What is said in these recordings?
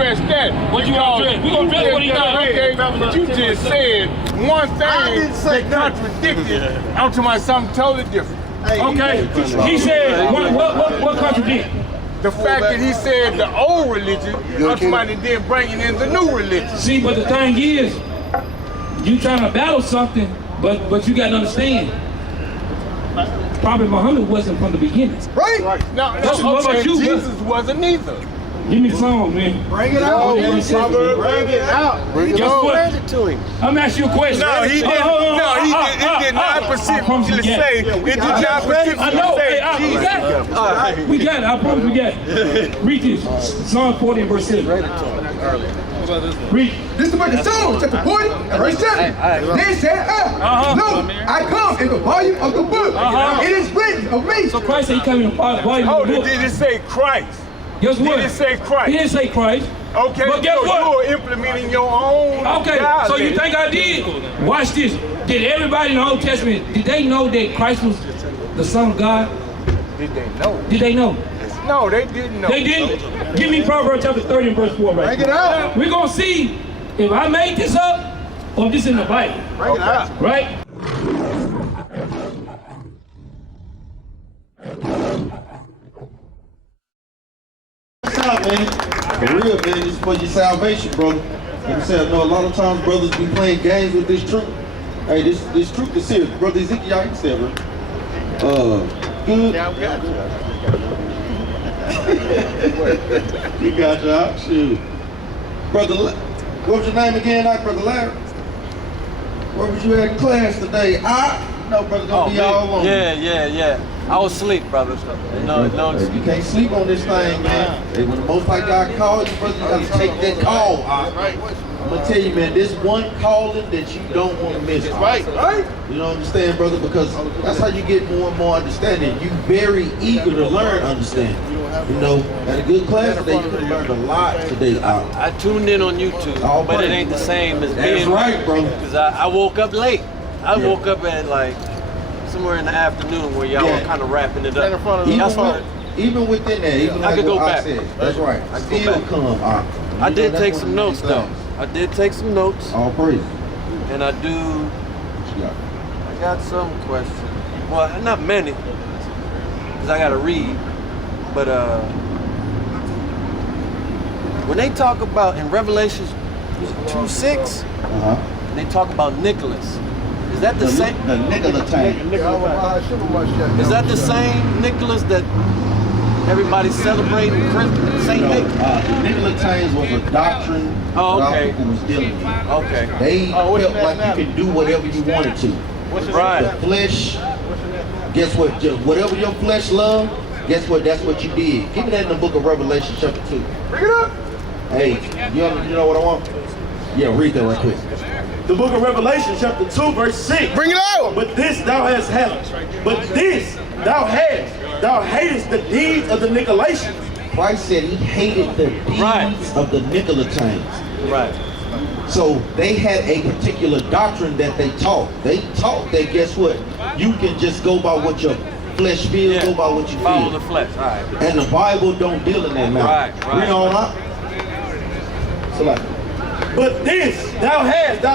address that. What you gonna address? We gonna address what he got. But you just said one thing that contradicted onto my something totally different. Okay. He said what contradict? The fact that he said the old religion, somebody then bringing in the new religion. See, but the thing is, you trying to battle something, but you got to understand. Prophet Muhammad wasn't from the beginning. Right. No, what about you? Jesus wasn't either. Give me the song, man. Bring it out. Bring it out. Guess what? Hand it to him. I'm asking you a question. No, he didn't. No, he did not specifically say. It did not specifically say Jesus. We got it. I promise we got it. Read this. Psalm 40 and verse 7. Read. This is the book of Psalms, chapter 40 and verse 7. Then said I, no, I come in the volume of the book. It is written of me. So Christ said he came in the volume of the book. Did it say Christ? Guess what? Did it say Christ? He didn't say Christ. Okay, but guess so what? you're implementing your own. Okay, so you think I did? Watch this. Did everybody in the Old Testament, did they know that Christ was the Son of God? Did they know? Did they know? No, they didn't know. They didn't? Give me Proverbs chapter 30 and verse 4 right Bring it out. We're going to see if I made this up or if this in the Bible. Bring it out. Right? Man. For real, man, this is for your salvation, brother. Like I said, I know a lot of times brothers be playing games with this truth. Hey, this truth is serious. Brother Ezekiel, y'all can say, bro. Good. Yeah, we got you. You got y'all. Shoot. Brother, what was your name again, Brother Larry? Where was you at in class today? No, brother, gonna be all alone. Yeah. I was asleep, brother. No, you can't sleep on this thing, man. Hey, when the Most High God calls you, brother, you gotta take that call. I'm gonna tell you, man, this one calling that you don't want to miss. Right. You don't understand, brother, because that's how you get more and more understanding. You very eager to learn understanding. You know, at a good class today, you can learn a lot today. I tuned in on YouTube, but it ain't the same as being. That's right, bro. Because I woke up late. I woke up at like somewhere in the afternoon where y'all were kind of wrapping it up. Even within that, even I like could go what back. I said, that's right. I Still come. I did take some notes though. I did take some notes. All praise. And I got some questions. Well, not many, because I gotta read. But when they talk about in Revelation 2:6, they talk about Nicholas. Is that the same? The Nicolaitan. Is that the same Nicholas that everybody's celebrating Christmas? Saint Nick? The Nicolaitans was a doctrine that our people was dealing with. Okay. They felt like you could do whatever you wanted to. Right. The flesh, guess what? Whatever your flesh loved, guess what? That's what you did. Give me that in the book of Revelation chapter 2. Bring it up. Hey, you know what I want? Yeah, read that right quick. The book of Revelation, chapter 2, verse 6. Bring it out. But this thou hast had. But this thou hast. Thou hatest the deeds of the Nicolaitans. Christ said he hated the deeds of the Nicolaitans. Right. So they had a particular doctrine that they taught. They taught that, guess what? You can just go by what your flesh feels, go by what you feel. Follow the flesh. All right. And the Bible don't deal in that matter. Right. You know what? So like, but this thou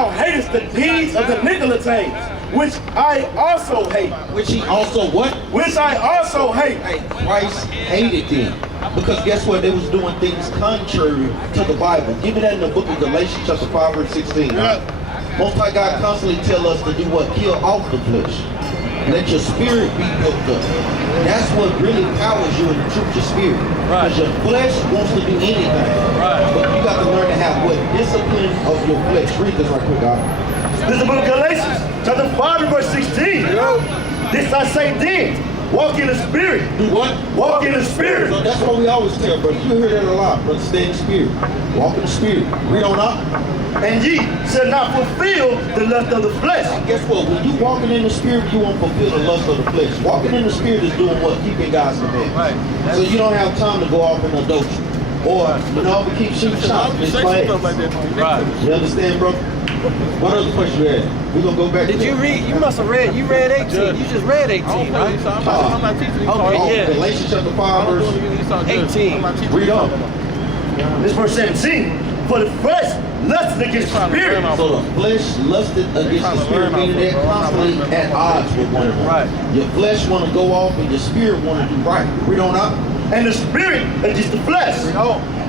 hatest the deeds of the Nicolaitans, which I also hate. Which he also what? Which I also hate. Hey, Christ hated them. Because guess what? They was doing things contrary to the Bible. Give me that in the book of Galatians chapter 5 verse 16. Most High God constantly tell us to do what? Kill off the flesh. Let your spirit be built up. That's what really powers you in the truth, your spirit. Because your flesh wants to do anything. But you got to learn to have what? Discipline of your flesh. Read this right quick, God. This is the book of Galatians, chapter 5 and verse 16. This I say then, walk in the spirit. Do what? Walk in the spirit. So that's what we always tell, brother. You hear that a lot, brother. Stay in the spirit. Walk in the spirit. Read on up. And ye shall not fulfill the lust of the flesh. And guess what? When you walking in the spirit, you won't fulfill the lust of the flesh. Walking in the spirit is doing what? Keeping God's commandments. Right. So you don't have time to go off in adultery. Or, we keep shooting shots. Right. You understand, bro? What other question you had? We're going to go back Did to you read? You must have read. You read 18. You just read 18, right? Galatians chapter 5, verse 18. Read on. This verse 17. For the flesh lusted against the spirit. So the flesh lusted against the spirit, meaning they're constantly at odds with one another. Right. Your flesh want to go off and your spirit want to do right. Read on up. And the spirit against the flesh.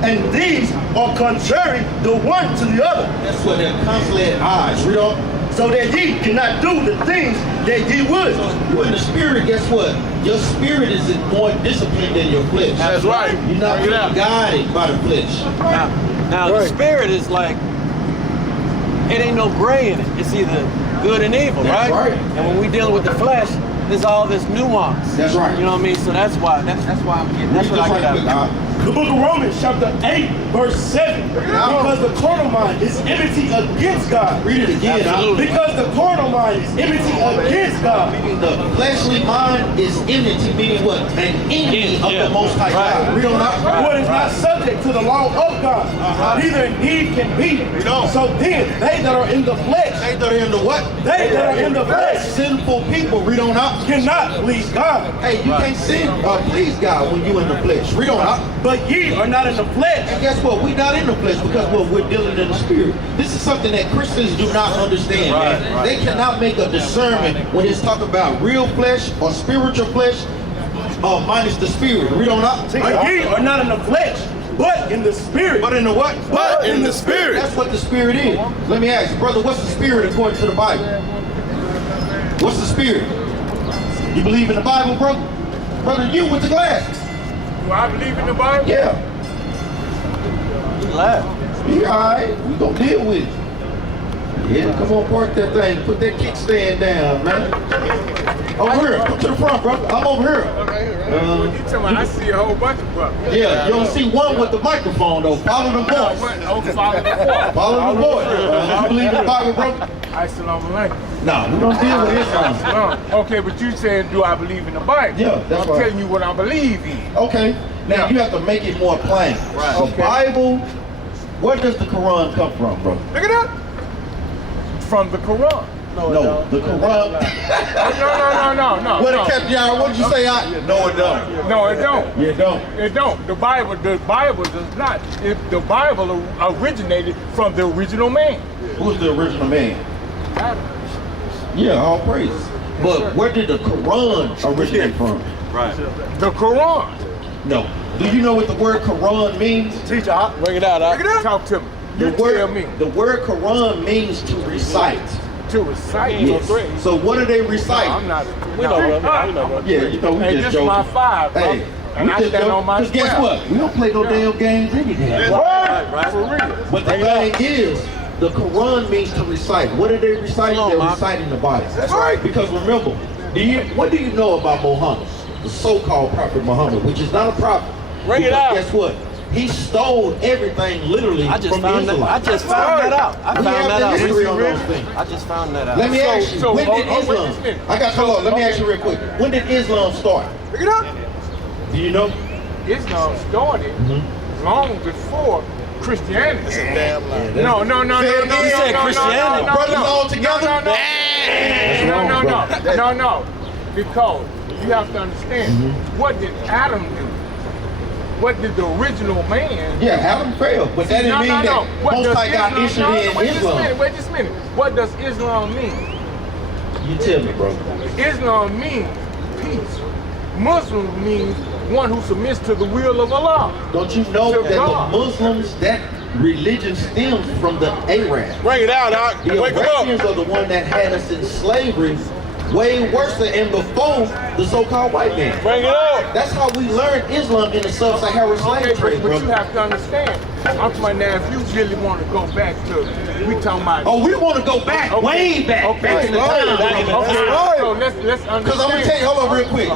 And these are contrary the one to the other. That's why they're constantly at odds. Read on. So that ye cannot do the things that ye would. You in the spirit, guess what? Your spirit is more disciplined than your flesh. That's right. You're not being guided by the flesh. Now the spirit is like, it ain't no gray in it. It's either good and evil, That's right. And when we dealing with the flesh, there's all this nuance. That's right. You know what I mean? So that's why I'm getting. That's what I get out of it. The book of Romans, chapter 8, verse 7. Because the carnal mind is enmity against God. Read it again. Because the carnal mind is enmity against God. The fleshly mind is enmity, meaning what? An enemy of the Most High God. Read on up. What is not subject to the law of God, neither indeed can be. So then, they that are in the flesh, They that are in the what? they that are in the flesh, Sinful people. Read on up. cannot please God. Hey, you can't sin or please God when you in the flesh. Read on up. But ye are not in the flesh. And guess what? We're not in the flesh because we're dealing in the spirit. This is something that Christians do not understand, man. They cannot make a discernment when it's talking about real flesh or spiritual flesh minus the spirit. Read on up. But ye are not in the flesh, but in the spirit. But in the what? But in the spirit. That's what the spirit is. Let me ask you, brother, what's the spirit according to the Bible? What's the spirit? You believe in the Bible, brother? Brother, you with the glasses. Do I believe in the Bible? Yeah. Laugh. You all right? We gonna deal with it. Yeah, come on, park that thing. Put that kickstand down, man. Over here. Come to the front, brother. I'm over here. You talking about I see a whole bunch of brothers. Yeah, you don't see one with the microphone, though. Follow the voice. Follow the voice. Follow the voice. You believe in the Bible, brother? Assalamu alaikum. No, we don't deal with Islam. Okay, but you saying, do I believe in the Bible? Yeah, that's I'm right. telling you what I believe in. Okay. Now, you have to make it more plain. Right. The Bible, where does the Quran come from, bro? Look it up. From the Quran. No, the Quran. No. What the Capt, what did you say? No, it don't. No, it don't. You don't. It don't. The Bible does not. The Bible originated from the original man. Who's the original man? Adam. Yeah, all praise. But where did the Quran originate from? Right. The Quran. No. Do you know what the word Quran means? Teacher, Bring it out. Talk to me. You tell me. The word Quran means to recite. To recite. Yes. So what do they recite? I'm not. We know, brother. Yeah, you know, we Hey, just this is my joking. 5, bro. Hey, And I stand on my 'cause guess square. what? We don't play no damn games anyway. Right. For real. But the thing is, the Quran means to recite. What are they reciting? Come on, They're Mom. reciting the Bible. That's right. Because remember, what do you know about Muhammad? The so-called prophet Muhammad, which is not a prophet. Bring it Because out. guess what? He stole everything literally I just from the found that. I Israelites. just found that out. I We found have that the out. history on those things. I just found that out. Let me ask you, when did wait a Islam? minute. I got hold on. Let me ask you real quick. When did Islam start? Look it up. Do you know? Islam started long before Christianity. No. You said Christianity. Brothers all together? No. Because you have to understand, what did Adam do? What did the original man? Yeah, Adam failed, but that didn't mean that Most High God issued in Islam. Wait just a minute. What does Islam mean? You tell me, bro. Islam means peace. Muslim means one who submits to the will of Allah. Don't you know To that God. the Muslims, that religion stems from the Arabs? Bring it out, Doc. The Arabians are the one that had us in slavery way worse than before the so-called white man. Bring it out. That's how we learned Islam in the sub-Saharan slave Okay, trade, but you brother. have to understand. I'm talking about now, if you really want to go back to, we talking about. Oh, we want to go back, way back, back in the time. Okay, so let's understand. Because I'm going to tell you, hold on real quick.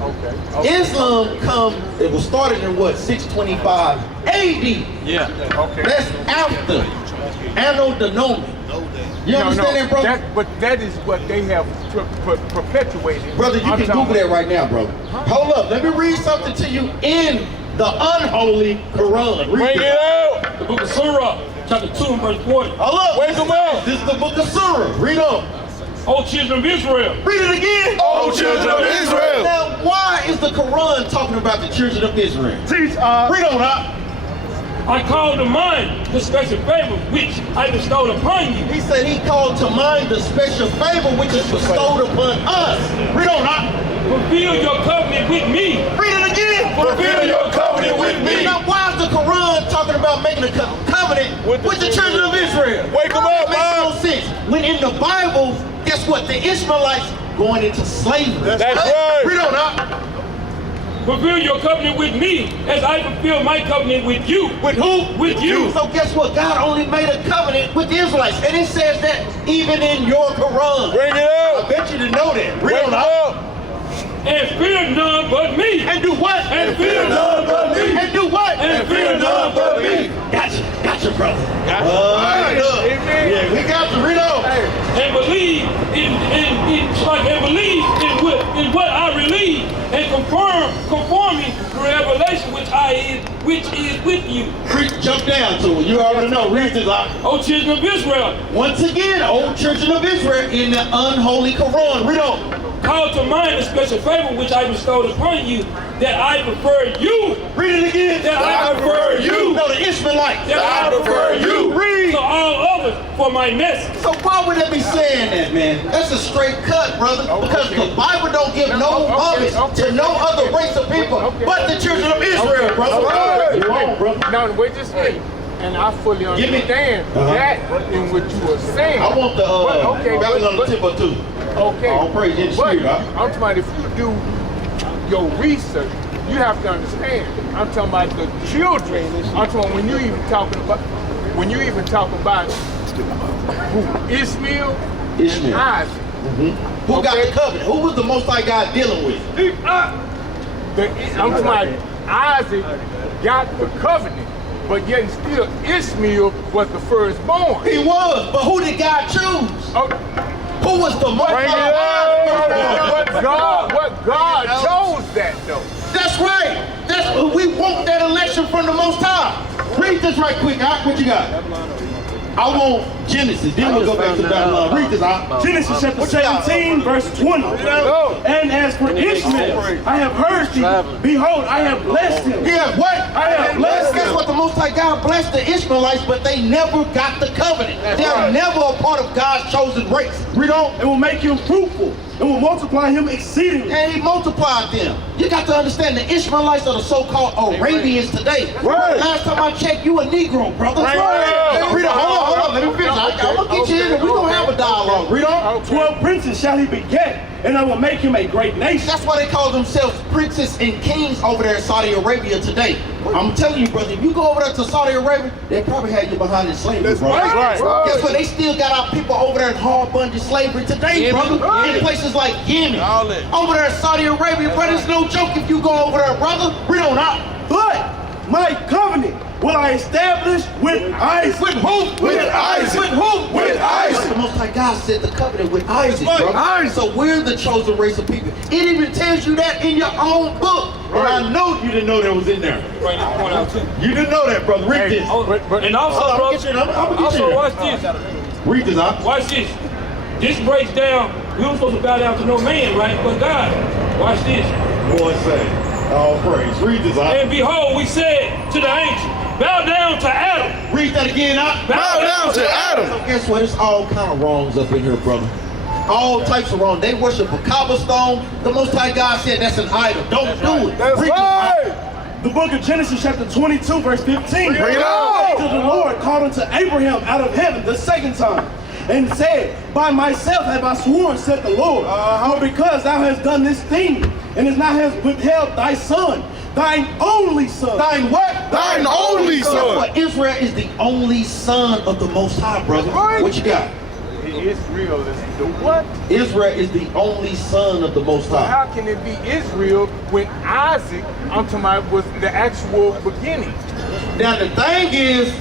Okay. Islam it was started in what, 625 AD. Yeah. Okay. That's after Anno Domini. You understand that, brother? But that is what they have perpetuated. Brother, you can Google that right now, brother. Hold up, let me read something to you in the unholy Quran. Read it. The book of Surah, chapter 2 and verse 40. Hold up. Wake them up. This is the book of Surah. Read on. O children of Israel. Read it again. O children of Israel. Now, why is the Quran talking about the children of Israel? teach, Read on up. I call to mind the special favor which I bestowed upon you. He said he called to mind the special favor which is bestowed upon us. Read on now. Fulfill your covenant with me. Read it again. Fulfill your covenant with me. Now, why is the Quran talking about making a covenant with the children of Israel? Wake them up, Makes no sense. When in the Bible, guess what? The Ishmaelites going into slavery. That's right. Read on now. Fulfill your covenant with me as I fulfill my covenant with you. With who? With you. So guess what? God only made a covenant with the Israelites. And it says that even in your Quran. Bring it up. I bet you didn't know that. Read Bring on it now. up. And fear none but me. And do what? And fear none but me. And do what? And fear none but me. Gotcha, brother. Amen. Yeah, we got to read on. And believe in what I relieve, and conforming to revelation which is with you. Jump down to it. You already know. Read this out. O children of Israel, Once again, old children of Israel in the unholy Quran. Read on. call to mind the special favor which I bestowed upon you, that I prefer you. Read it again. That I prefer you. No, the Ishmaelites. That I prefer you. Read. To all others for my message. So why would they be saying that, man? That's a straight cut, brother. Because the Bible don't give no homage to no other race of people but the children of Israel, brother. You're wrong, brother. Now, wait just a minute. And I fully understand that in what you were saying. I want the Babylon tip or two. Okay. All praise in the But spirit, huh? I'm talking about if you do your research, you have to understand. I'm talking about the children. I'm talking about when you even talk about who Ishmael and Isaac. Who got the covenant? Who was the Most High God dealing with? I'm talking about Isaac got the covenant, but yet still Ishmael was the firstborn. He was, but who did God choose? Oh, Who was the Most High God? what God chose that though. That's right. We want that election from the Most High. Read this right quick, Doc. What you got? I want Genesis. Then we'll go back to Babylon. Read this out. Genesis chapter 17, verse 20. And as for Ishmael, I have heard thee. Behold, I have blessed him. Yeah, what? I have blessed Guess him. what? The Most High God blessed the Ishmaelites, but they never got the covenant. They're never a part of God's chosen race. Read on. It will make him fruitful. It will multiply him exceedingly. And he multiplied them. You got to understand the Ishmaelites are the so-called Arabians today. Right. Last time I checked, you a Negro, brother. Right. Read on. Hold on. Let me finish. I'm going to get you in and we're going to have a dialogue. Read on. 12 princes shall he beget, and I will make him a great nation. That's why they call themselves princes and kings over there in Saudi Arabia today. I'm telling you, brother, if you go over there to Saudi Arabia, they probably had you behind in slavery, bro. That's right. Guess what? They still got our people over there in hard bondage slavery today, brother. In places like Yemen. Over there in Saudi Arabia, brother, it's no joke if you go over there, brother. Read on out. But my covenant will I establish with Isaac. With who? With Isaac. With who? With Isaac. The Most High God said the covenant with Isaac, bro. Isaac. So we're the chosen race of people. It even tells you that in your own book. And I know you didn't know that was in there. Bring this point out too. You didn't know that, brother. Read this. And also, I'm bro, gonna get you. I'm gonna get also you. watch this. Read this, huh? Watch this. This breaks down. We were supposed to bow down to no man, right? But God. Watch this. Boy, say. All praise. Read this, huh? And behold, we said to the ancient, bow down to Adam. Read that again, huh? Bow down to Adam. So guess what? It's all kind of wrongs up in here, brother. All types of wrong. They worship a cobblestone. The Most High God said that's an idol. Don't do it. That's Read right. The book of Genesis chapter 22 verse 15. Bring it on. The Lord called unto Abraham out of heaven the second time and said, by myself have I sworn, said the Lord, for because thou hast done this thing and thou hast withheld thy son, thine only son. Thine what? Thine only Guess son. what? Israel is the only son of the Most High, brother. Right. What you got? Israel is the what? Israel is the only son of the Most High. How can it be Israel when Isaac, I'm talking about, was the actual beginning? Now the thing is,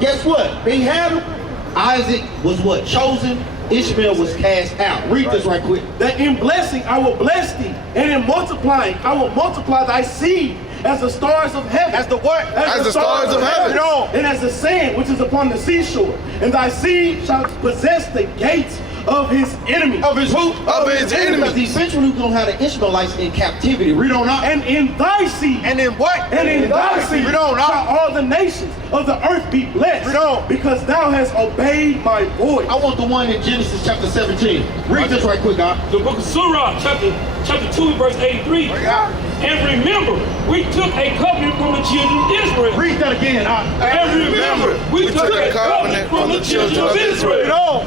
guess what? They had him. Isaac was what? Chosen. Ishmael was cast out. Read this right quick. That in blessing I will bless thee, and in multiplying I will multiply thy seed as the stars of heaven. As the what? As the stars of heaven. And as the sand which is upon the seashore. And thy seed shall possess the gates of his enemy. Of his who? Of his enemy. Because eventually we're going to have the Ishmaelites in captivity. Read on out. And in thy seed. And in what? And in thy seed Read on shall out. all the nations of the earth be blessed. Read on. Because thou hast obeyed my voice. I want the one in Genesis chapter 17. Read this right quick, God. The book of Surah, chapter 2, verse 83. And remember, we took a covenant from the children of Israel. Read that again. And remember, we took a covenant from the children of Israel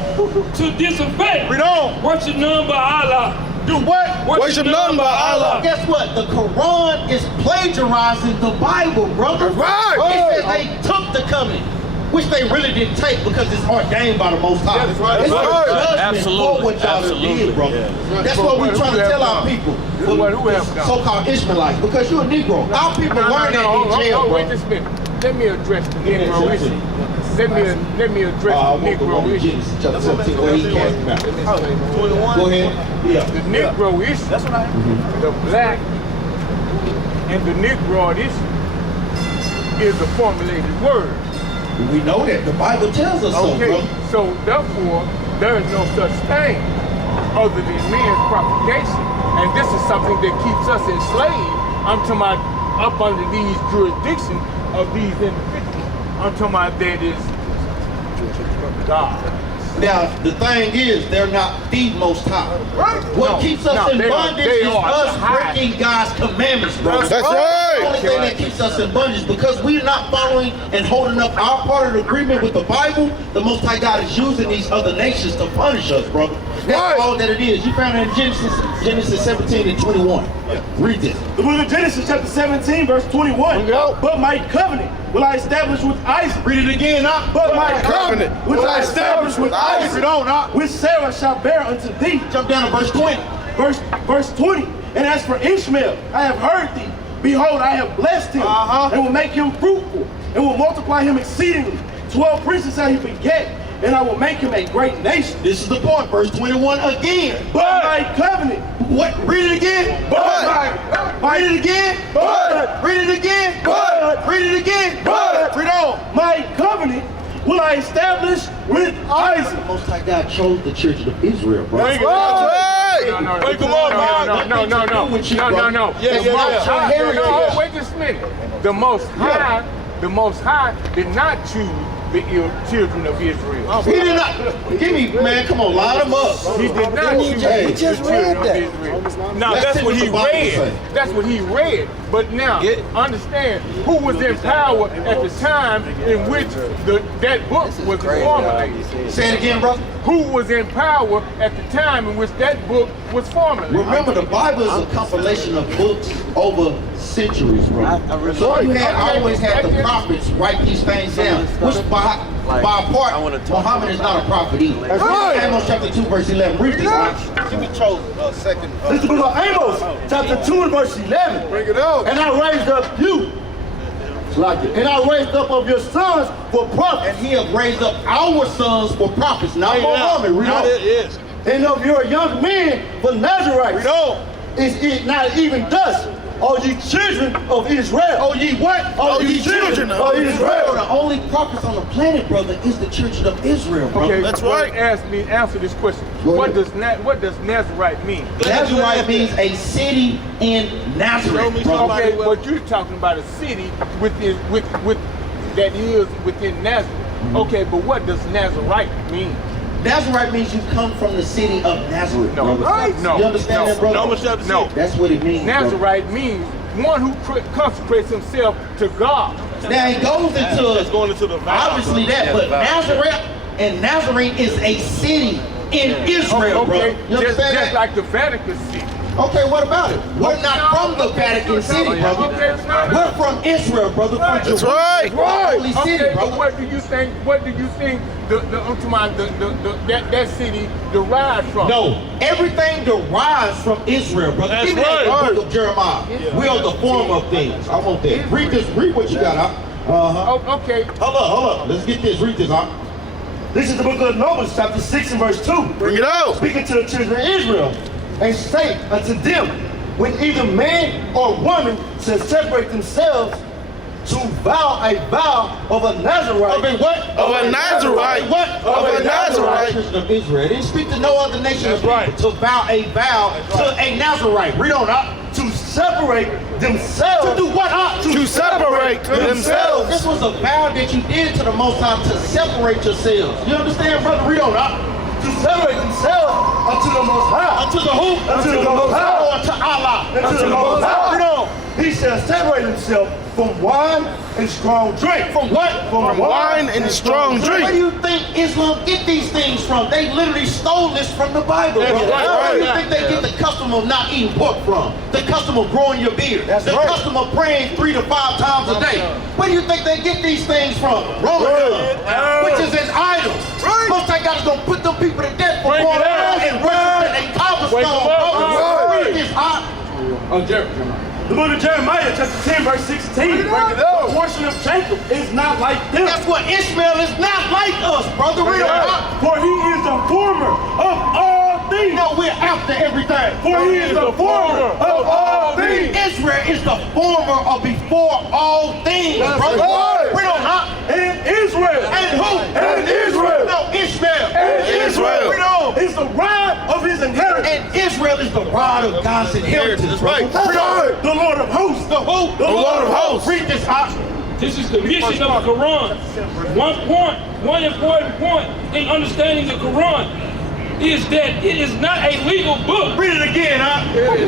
to disobey. Read on. Worship none but Allah. Do what? Worship none but Allah. Guess what? The Quran is plagiarizing the Bible, brother. Right. It says they took the covenant, which they really didn't take because it's ordained by the Most High. That's right. It's That's a right. judgment Absolutely. for what y'all did, brother. Yeah. That's what we're trying to tell our people. Who have done? So-called Ishmaelites, because you're a Negro. Our people learn that in jail, wait bro. just a minute. Let me address the Negro issue. Let me address the Negro issue. Chapter 17, where he came out. Go ahead. Yeah. The Negro issue. That's what I heard. The black and the Negro issue is a formulated word. We know that. The Bible tells us so, Okay, bro. so therefore, there is no such thing other than man's propagation. And this is something that keeps us enslaved. I'm talking about up under these jurisdictions of these individuals. I'm talking about that is God. Now, the thing is, they're not the Most High. What keeps us in bondage is us breaking God's commandments, bro. That's right. The only thing that keeps us in bondage, because we're not following and holding up our part of the agreement with the Bible, the Most High God is using these other nations to punish us, brother. That's all that it is. You found it in Genesis 17 and 21. Read this. The book of Genesis chapter 17 verse 21. But my covenant will I establish with Isaac. Read it again, But my covenant will I establish with Isaac, which Sarah shall bear unto thee. Jump down to verse 20. Verse 20. And as for Ishmael, I have heard thee. Behold, I have blessed him, and will make him fruitful, and will multiply him exceedingly. 12 princes shall he beget, and I will make him a great nation. This is the point, verse 21 again. But my covenant. What? Read it again. Read it again. Read it again. Read it again. Read on. My covenant will I establish with Isaac. The Most High God chose the children of Israel, bro. That's right. Wait, come on, man. No. Yeah. Wait just a minute. The Most High did not choose the children of Israel. He did not. Give me, man, come on, line them up. He did not choose the children of Israel. Now, that's what he read. That's what he read. But now, understand who was in power at the time in which that book was formulated. Say it again, brother. Who was in power at the time in which that book was formulated? Remember, the Bible is a compilation of books over centuries, bro. So you always had the prophets write these things down, which by part, Muhammad is not a prophet either. Amos chapter 2, verse 11. Read this. Give me chose a second. This is the book of Amos, chapter 2 and verse 11. Bring it out. And I raised up you, and I raised up of your sons for prophets. And he have raised up our sons for prophets, not Muhammad. Read on. Yes. And of your young men for Nazarites. Read on. Is it not even thus? O ye children of Israel. Oh, ye what? O ye children of Israel. The only prophets on the planet, brother, is the children of Israel, bro. Okay, That's right. Answer this question. What does Nazarite mean? Nazarite means a city in Nazareth, brother. Okay, but you're talking about a city within that is within Nazareth. Okay, but what does Nazarite mean? Nazarite means you come from the city of Nazareth, No, brother. no, You understand that, brother? No. That's what it means, Nazarite means one who consecrates himself to God. Now it goes into obviously that, but Nazareth and Nazarene is a city in Israel, Okay, bro. You just understand that? like the Vatican City. Okay, what about it? We're not from the Vatican City, brother. We're from Israel, brother. From That's right. Holy city, Okay, but brother. what do you think? That city derives from? No, everything derives from Israel, brother. That's Give me that right. book of Jeremiah. We are the form of things. I want that. Read this. Read what you got, huh? Oh, okay. Hold up. Let's get this. Read this, huh? This is the book of Numbers, chapter 6 and verse 2. Bring it out. Speaking to the children of Israel, and say unto them, when either man or woman shall separate themselves to vow a vow of a Nazarite. Of a what? Of a Nazarite. What? Of a Nazarite. Of Israel. They didn't speak to no other nation of That's people to vow a vow to a Nazarite. Read on up. To separate themselves. To do what? To separate themselves. This was a vow that you did to the Most High to separate yourselves. You understand, brother? Read on up. To separate themselves unto the Most High. Unto the who? Unto the Most High. Or to Allah. Unto the Most High. Read on. He shall separate himself from wine and strong drink. From what? From wine and strong drink. Where do you think Islam get these things from? They literally stole this from the Bible. That's Bro. right. Where do you think they get the custom of not eating pork from? The custom of growing your beard. That's the right. custom of praying 3 to 5 times a day. Where do you think they get these things from? Ramadan, which is an idol. Right. Most I got is gonna put them people to death for Break going it around up. and worshiping a cobblestone. Wake 'em up. brother. Right. Read this, huh? Oh, Jeremiah. The book of Jeremiah, chapter 10, verse 16. Break it up. The portion of Jacob is not like them. Guess what? Ishmael is not like us, brother. Read Break it on. up. For he is the former of all things. No, we're after everything. For he is the former of all things. Israel is the former or before all things, brother. right. Read on, huh? And Israel. And who? And Israel. No, Ishmael. And Israel. Read on. Is the rod of his inheritance. And Israel is the rod of God's inheritance. That's right. Read on. The Lord of hosts. The who? The Lord of hosts. Read this, huh? This is the mission of the Quran. One important point in understanding the Quran is that it is not a legal book. Read it again, huh?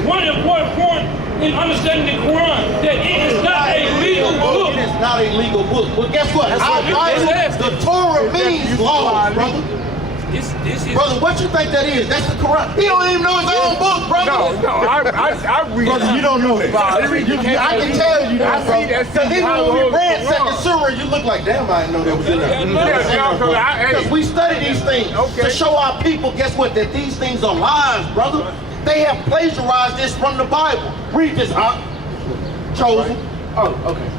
One important point in understanding the Quran, that it is not a legal book. It is not a legal book. But guess what? Our what it Bible, says. the Torah means law, brother. This is Brother, what you think that is? That's the Quran. He don't even know his own book, brother. No, I read. Brother, you don't know that. I can tell you that, bro. I see that. Because even when we read Second Surah, you look like, damn, I didn't know that was in there. Because we study these things to show our people, guess what, that these things are lies, brother. They have plagiarized this from the Bible. Read this, huh? Chosen. Oh, okay.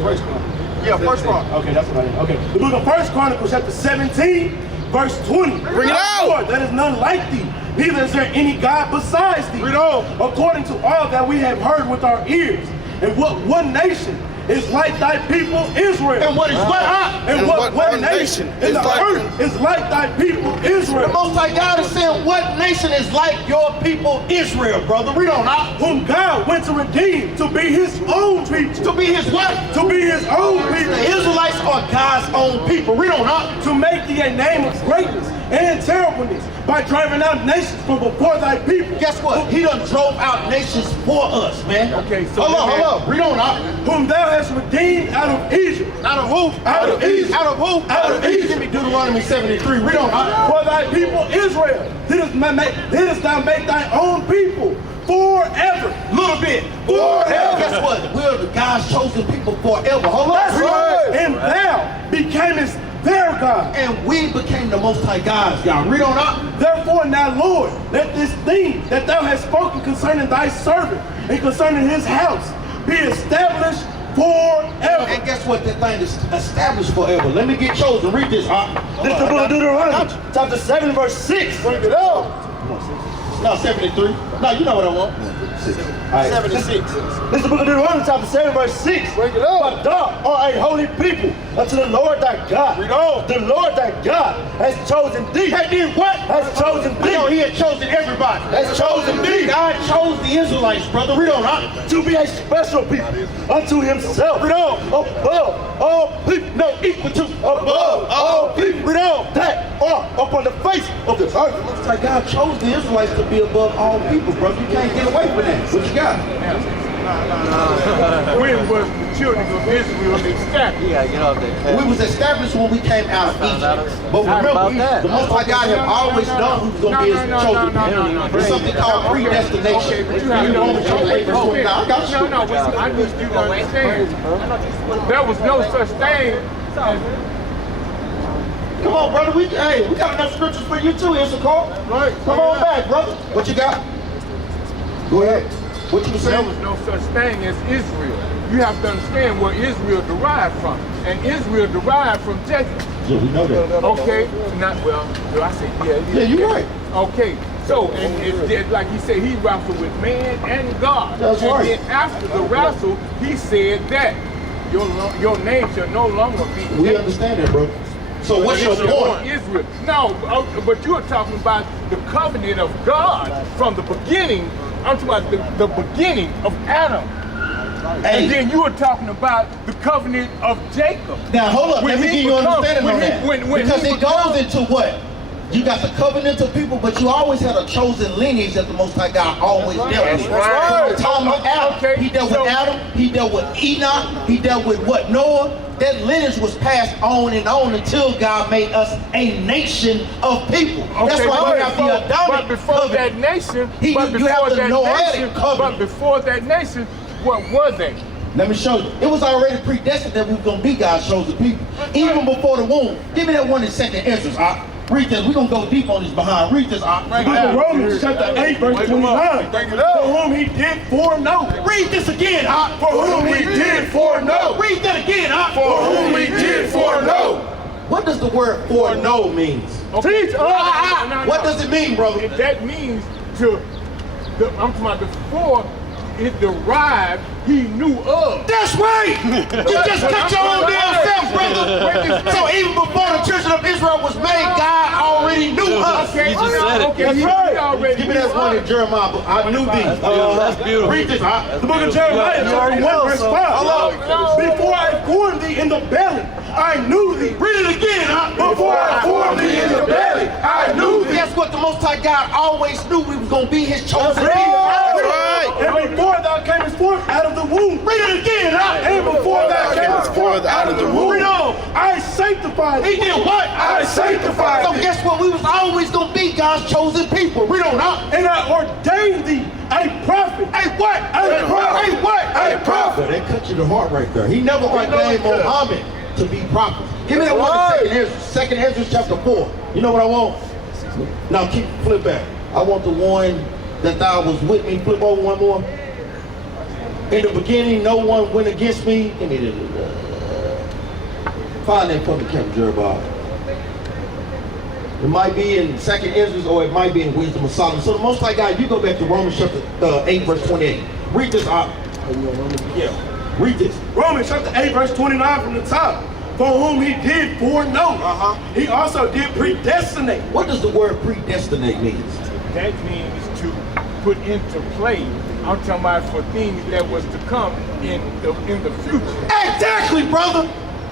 First Chronicles. Yeah, First Chronicles. Okay, that's what I did. Okay. The book of First Chronicles, chapter 17, verse 20. Bring it out. Lord, there is none like thee, neither is there any God besides thee. Read on. According to all that we have heard with our ears, and what one nation is like thy people Israel. And what is what, huh? And what one nation in the like earth is like thy people Israel. The Most High God is saying, what nation is like your people Israel, brother? Read on, huh? Whom God went to redeem to be his own people. To be his what? To be his own people. The Israelites are God's own people. Read on, huh? To make thee a name of greatness and terribleness by driving out nations from before thy people. Guess what? He done drove out nations for us, man. Okay, so hold on. Read on, huh? Whom thou hast redeemed out of Egypt. Out of who? Out of Egypt. Out of who? Out of Egypt. Give me Deuteronomy 73. Read on, huh? For thy people Israel. Didst thou make thy own people forever. Little bit. Forever. Guess what? We're the God's chosen people forever. Hold on. That's Read on. right. And thou becamest their God. And we became the Most High God's God. Read on up. Therefore now, Lord, let this thing that thou hast spoken concerning thy servant and concerning his house be established forever. And guess what? That thing is established forever. Let me get chosen. Read this, huh? This is the book of Deuteronomy, chapter 7, verse 6. Bring it up. No, 73. No, you know what I want. 76. This is the book of Deuteronomy, chapter 7, verse 6. Bring it up. But thou art a holy people unto the Lord thy God. Read on. The Lord thy God has chosen thee. He did what? Has chosen thee. No, he had chosen everybody. Has chosen thee. God chose the Israelites, brother. Read on, huh? To be a special people unto himself. Read on. Above all people. No, equal to. Above all people. Read on. That are upon the face of the earth. Looks like God chose the Israelites to be above all people, bro. You can't get away from that. What you got? When was the children of Israel established? We was established when we came out of Egypt. But remember, the Most High God have always known who's going to be his chosen people. There's something called predestination. But you have to I got you. No, but I need you to understand. There was no such thing as. Come on, brother. We got enough scriptures for you too, Issachar. Right. Come on back, brother. What you got? Go ahead. What you There saying? was no such thing as Israel. You have to understand where Israel derived from. And Israel derived from Jacob. Yeah, we know that. Okay? Not well, do I say yeah? Yeah, you're right. Okay. So, and like he said, he wrestled with man and God. That's and right. then after the wrestle, he said that your name shall no longer be. We understand that, bro. So what's your point? Israel. No, but you are talking about the covenant of God from the beginning. I'm talking about the beginning of Adam. Hey. And then you were talking about the covenant of Jacob. Now hold up, let me give you an understanding on that. Because it goes into what? You got the covenant of people, but you always had a chosen lineage that the Most High God always dealt with. From the time of Adam, he dealt with Adam, he dealt with Enoch, he dealt with what? Noah. That lineage was passed on and on until God made us a nation of people. That's why we have the Adamic But before that nation, you have the Noahic covenant. But before that nation, what was it? Let me show you. It was already predestined that we were going to be God's chosen people. Even before the womb. Give me that one in 2nd Ezra. Read this. We're going to go deep on this behind. Read this. Book of Romans chapter 8 verse 29. For whom he did foreknow. Read this again. For whom he did foreknow. Read that again. For whom he did foreknow. What does the word foreknow means? Teach. What does it mean, brother? That means I'm talking about before it derived, he knew of. That's right. You just cut your own damn self, brother. So even before the children of Israel was made, God already knew us. Okay, You just said it. okay, That's he right. already Give me that one in Jeremiah. I knew these. That's beautiful. Read this. The book of Jeremiah, chapter 1, verse 5. Before I formed thee in the belly, I knew thee. Read it again. Before I formed thee in the belly, I knew thee. Guess what? The Most High God always knew we was going to be his chosen people. And before thou camest forth out of the womb. Read it again. And before thou camest forth out of the womb. Read on. I sanctified. He did what? I sanctified. So guess what? We was always going to be God's chosen people. Read on. And I ordained thee a prophet. A what? A prophet. A what? A prophet. That cut you the heart right there. He never ordained Muhammad to be prophet. Give me that one in 2nd Ezra chapter 4. You know what I want? Now flip back. I want the one that thou was with me. Flip over one more. In the beginning, no one went against me. Give me the find that for me, Capt. Jerubbaal. It might be in 2nd Ezra or it might be in Wisdom of Solomon. So the Most High God, you go back to Romans chapter 8, verse 28. Read this out. Yeah. Read this. Romans chapter 8, verse 29 from the top. For whom he did foreknow. He also did predestinate. What does the word predestinate mean? That means to put into play. I'm talking about for things that was to come in the future. Exactly, brother.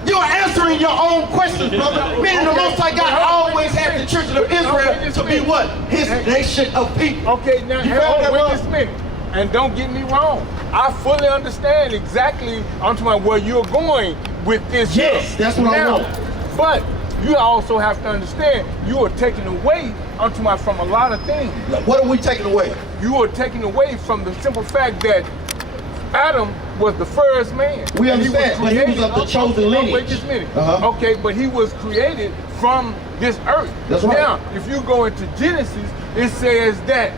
You're answering your own questions, brother. Meaning the Most High God always had the children of Israel to be what? His nation of people. Okay, now wait just a minute. And don't get me wrong. I fully understand exactly I'm talking about where you're going with this. Yes, that's what I want. But you also have to understand you are taking away I'm talking about from a lot of things. What are we taking away? You are taking away from the simple fact that Adam was the first man. We understand, but he was of the chosen lineage. Wait just a minute. Okay, but he was created from this earth. That's right. Now, if you go into Genesis, it says that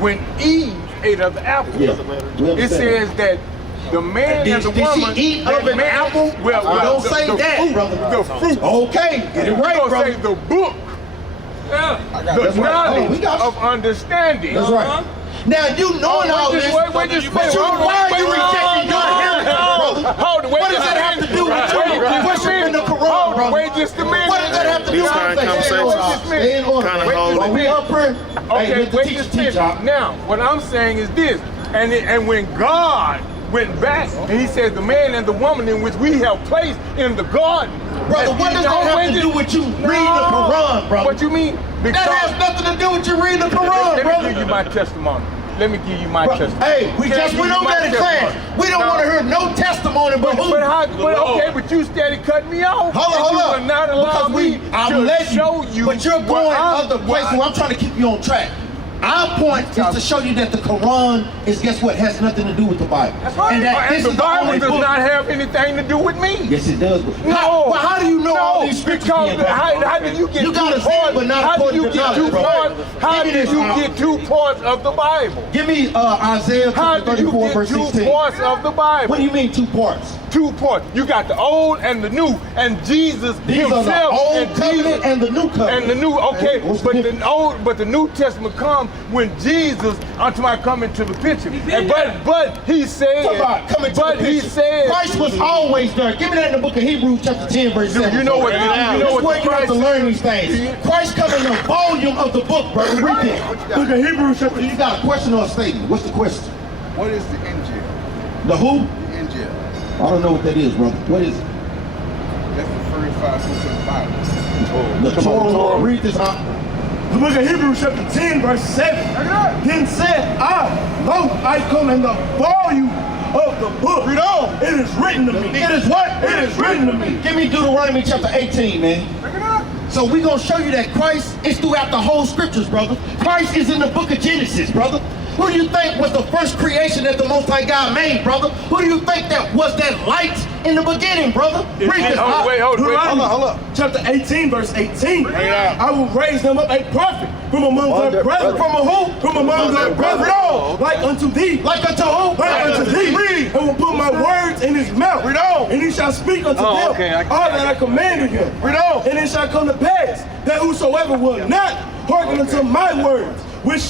when Eve ate of the apple, it says that the man and the woman. Did she eat of an apple? Well, don't say that, brother. The fruit. Okay, get it right, brother. Say the book. The knowledge of understanding. That's right. Now you knowing all this, but why are you rejecting your heritage, brother? What does that have to do with you worshiping the Quran, brother? Wait just a minute. What does that have to do with Stay in order. Are we up here? Okay, wait just a minute. Now, what I'm saying is this, and when God went back and he said the man and the woman in which we have placed in the garden. Brother, what does that have to do with you reading the Quran, brother? What you mean? That has nothing to do with you reading the Quran, brother. Let me give you my testimony. Let me give you my testimony. Hey, we just went over that in class. We don't want to hear no testimony, but who? Okay, but you steady cutting me off. Hold on. You will not allow me to show you. But you're going other places. I'm trying to keep you on track. Our point is to show you that the Quran is, guess what, has nothing to do with the Bible. That's right. And that this the is the Bible only does book. not have anything to do with me. Yes, it does. No. How do you know all these scriptures? Because how did you get two parts? How did you get two parts? How did you get two parts of the Bible? Give me Isaiah 34, verse 16. How did you get two parts of the Bible? What do you mean 2 parts? 2 parts. You got the old and the new, and Jesus These himself are the old covenant and the new covenant. and the new. Okay, but the New Testament comes time when Jesus, until I come into the picture. But he said, Christ was always there. Give me that in the book of Hebrews chapter 10 verse 7. You know what? You know what? You have to learn these things. Christ comes in the volume of the book, brother. Read it. Look at Hebrews chapter. You got a question or a statement? What's the question? What is the Injil? The who? The Injil. I don't know what that is, brother. What is it? That's the first 5 books of the Bible. The Torah. Read this out. The book of Hebrews chapter 10 verse 7. Then said I, lo, I come in the volume of the book. Read on. It is written to me. It is what? It is written to me. Give me Deuteronomy chapter 18, man. So we're going to show you that Christ is throughout the whole scriptures, brother. Christ is in the book of Genesis, brother. Who do you think was the first creation that the Most High God made, brother? Who do you think that was that light in the beginning, brother? Read this. Hold up. Chapter 18, verse 18. I will raise them up a prophet from among their brethren. From a who? From among their brethren. Like unto thee. Like unto who? Like unto thee. Read. And will put my words in his mouth. Read on. And he shall speak unto them all that I commanded him. Read on. And it shall come to pass that whosoever will not hearken unto my words, which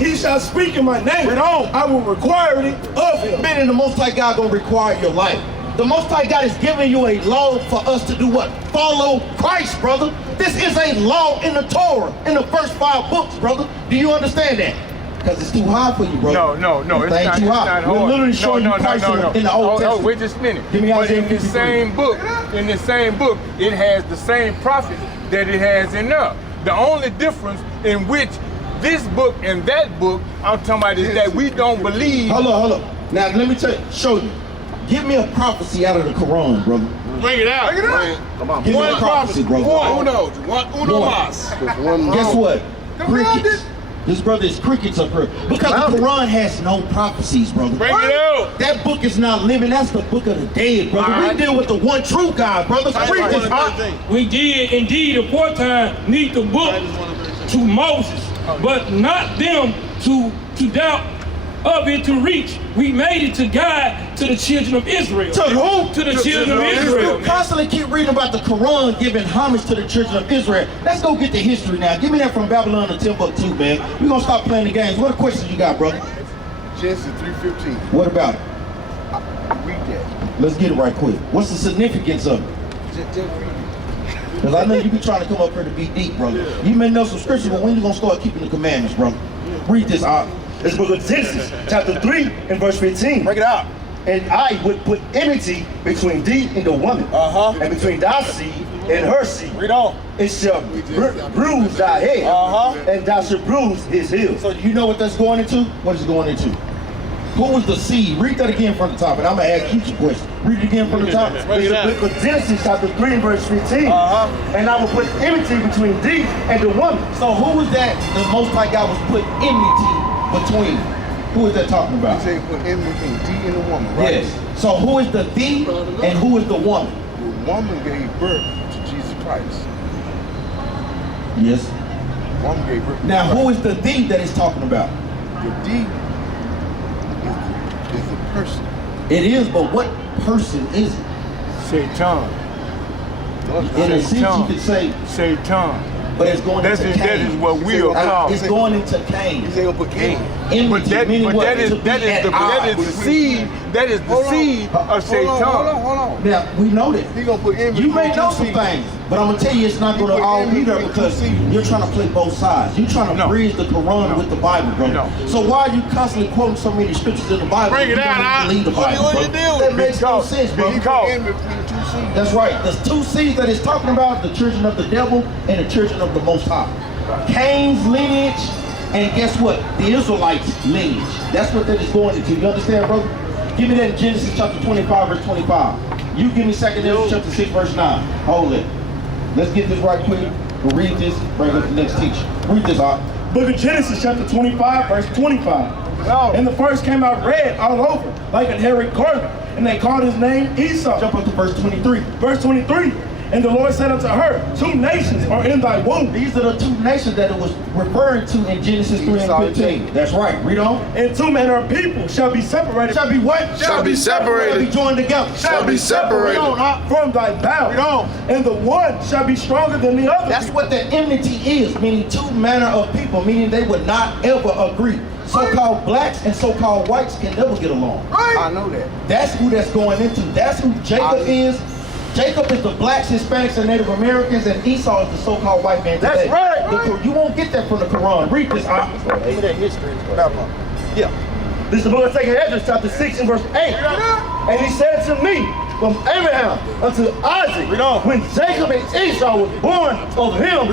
he shall speak in my name, I will require it of him. Meaning the Most High God gonna require your life. The Most High God is giving you a law for us to do what? Follow Christ, brother. This is a law in the Torah, in the first 5 books, brother. Do you understand that? Because it's too hard for you, brother. No, it's not too hard. We're literally showing you Christ in the Old Testament. Wait just a minute. Give me but Isaiah in the 53. same book, it has the same prophet that it has in there. The only difference in which this book and that book, I'm talking about, is that we don't believe. Hold on. Now let me show you. Give me a prophecy out of the Quran, brother. Bring it out. Come on. Give me a prophecy, brother. Uno mas. Guess what? Crickets. This brother is crickets up here. Because the Quran has no prophecies, brother. Bring it out. That book is not living. That's the book of the dead, brother. We deal with the one true God, brother. Read this. We did indeed aforetime need the book to Moses, but not them to doubt of it to reach. We made it to God to the children of Israel. To who? To the children of Israel. You constantly keep reading about the Quran giving homage to the children of Israel. Let's go get the history now. Give me that from Babylon to Timbuktu, man. We're going to stop playing the games. What questions you got, brother? Genesis 3:15. What about it? Read that. Let's get it right quick. What's the significance of it? Just read it. Because I know you be trying to come up here to be deep, brother. You may know some scripture, but when you going to start keeping the commandments, brother? Read this out. It's book of Genesis, chapter 3 and verse 15. Break it out. And I would put enmity between thee and the woman, and between thy seed and her seed. Read on. It shall bruise thy head, and thou shalt bruise his heel. So you know what that's going into? What is it going into? Who was the seed? Read that again from the top, and I'm going to ask you some questions. Read it again from the top. It's the book of Genesis, chapter 3 and verse 15. And I will put enmity between thee and the woman. So who was that the Most High God was put enmity between? Who is that talking about? He said put enmity between thee and the woman, right? Yes. So who is the thee and who is the woman? The woman gave birth to Jesus Christ. Yes. The woman gave birth to Now Christ. who is the thee that he's talking about? The thee is the person. It is, but what person is it? Satan. In a sense, you could say Satan. but it's going into Cain. That is what we are called. It's going into Cain. He said he'll put Cain. Enmity, meaning what? That is To be the seed. That is the seed of Satan. Hold on. Now, we know that. He gonna put enmity. You may know between some two things, but I'm going to tell you it's not going to all be there because you're trying to play both sides. You're trying to bridge the Quran with the Bible, bro. So why are you constantly quoting so many scriptures in the Bible? Bring it You don't out, even believe the Bible, bro. That makes no sense, bro. He put enmity between the two seeds. That's right. There's 2 seeds that it's talking about, the children of the devil and the children of the Most High. Cain's lineage, and guess what? The Israelites' lineage. That's what that is going into. You understand, brother? Give me that in Genesis chapter 25, verse 25. You give me 2 Ezra chapter 6, verse 9. Hold it. Let's get this right quick. We'll read this, bring up the next teacher. Read this out. Book of Genesis, chapter 25, verse 25. And the first came out red all over, like a hairy garment, and they called his name Esau. Jump up to verse 23. Verse 23. And the Lord said unto her, 2 nations are in thy womb. These are the 2 nations that it was referring to in Genesis 3 and 15. That's right. Read on. And 2 manner of people shall be separated. Shall be what? Shall be separated. Shall be joined together. Shall be separated. From thy bowels. And the one shall be stronger than the other. That's what the enmity is, meaning 2 manner of people, meaning they would not ever agree. So-called blacks and so-called whites can never get along. Right. I know that. That's who that's going into. That's who Jacob is. Jacob is the blacks, Hispanics, and Native Americans, and Esau is the so-called white man today. That's right. You won't get that from the Quran. Read this. Give me that history. Yeah. This is the book of 2 Ezra, chapter 6 and verse 8. And he said to me, from Abraham unto Isaac, when Jacob and Esau was born of him,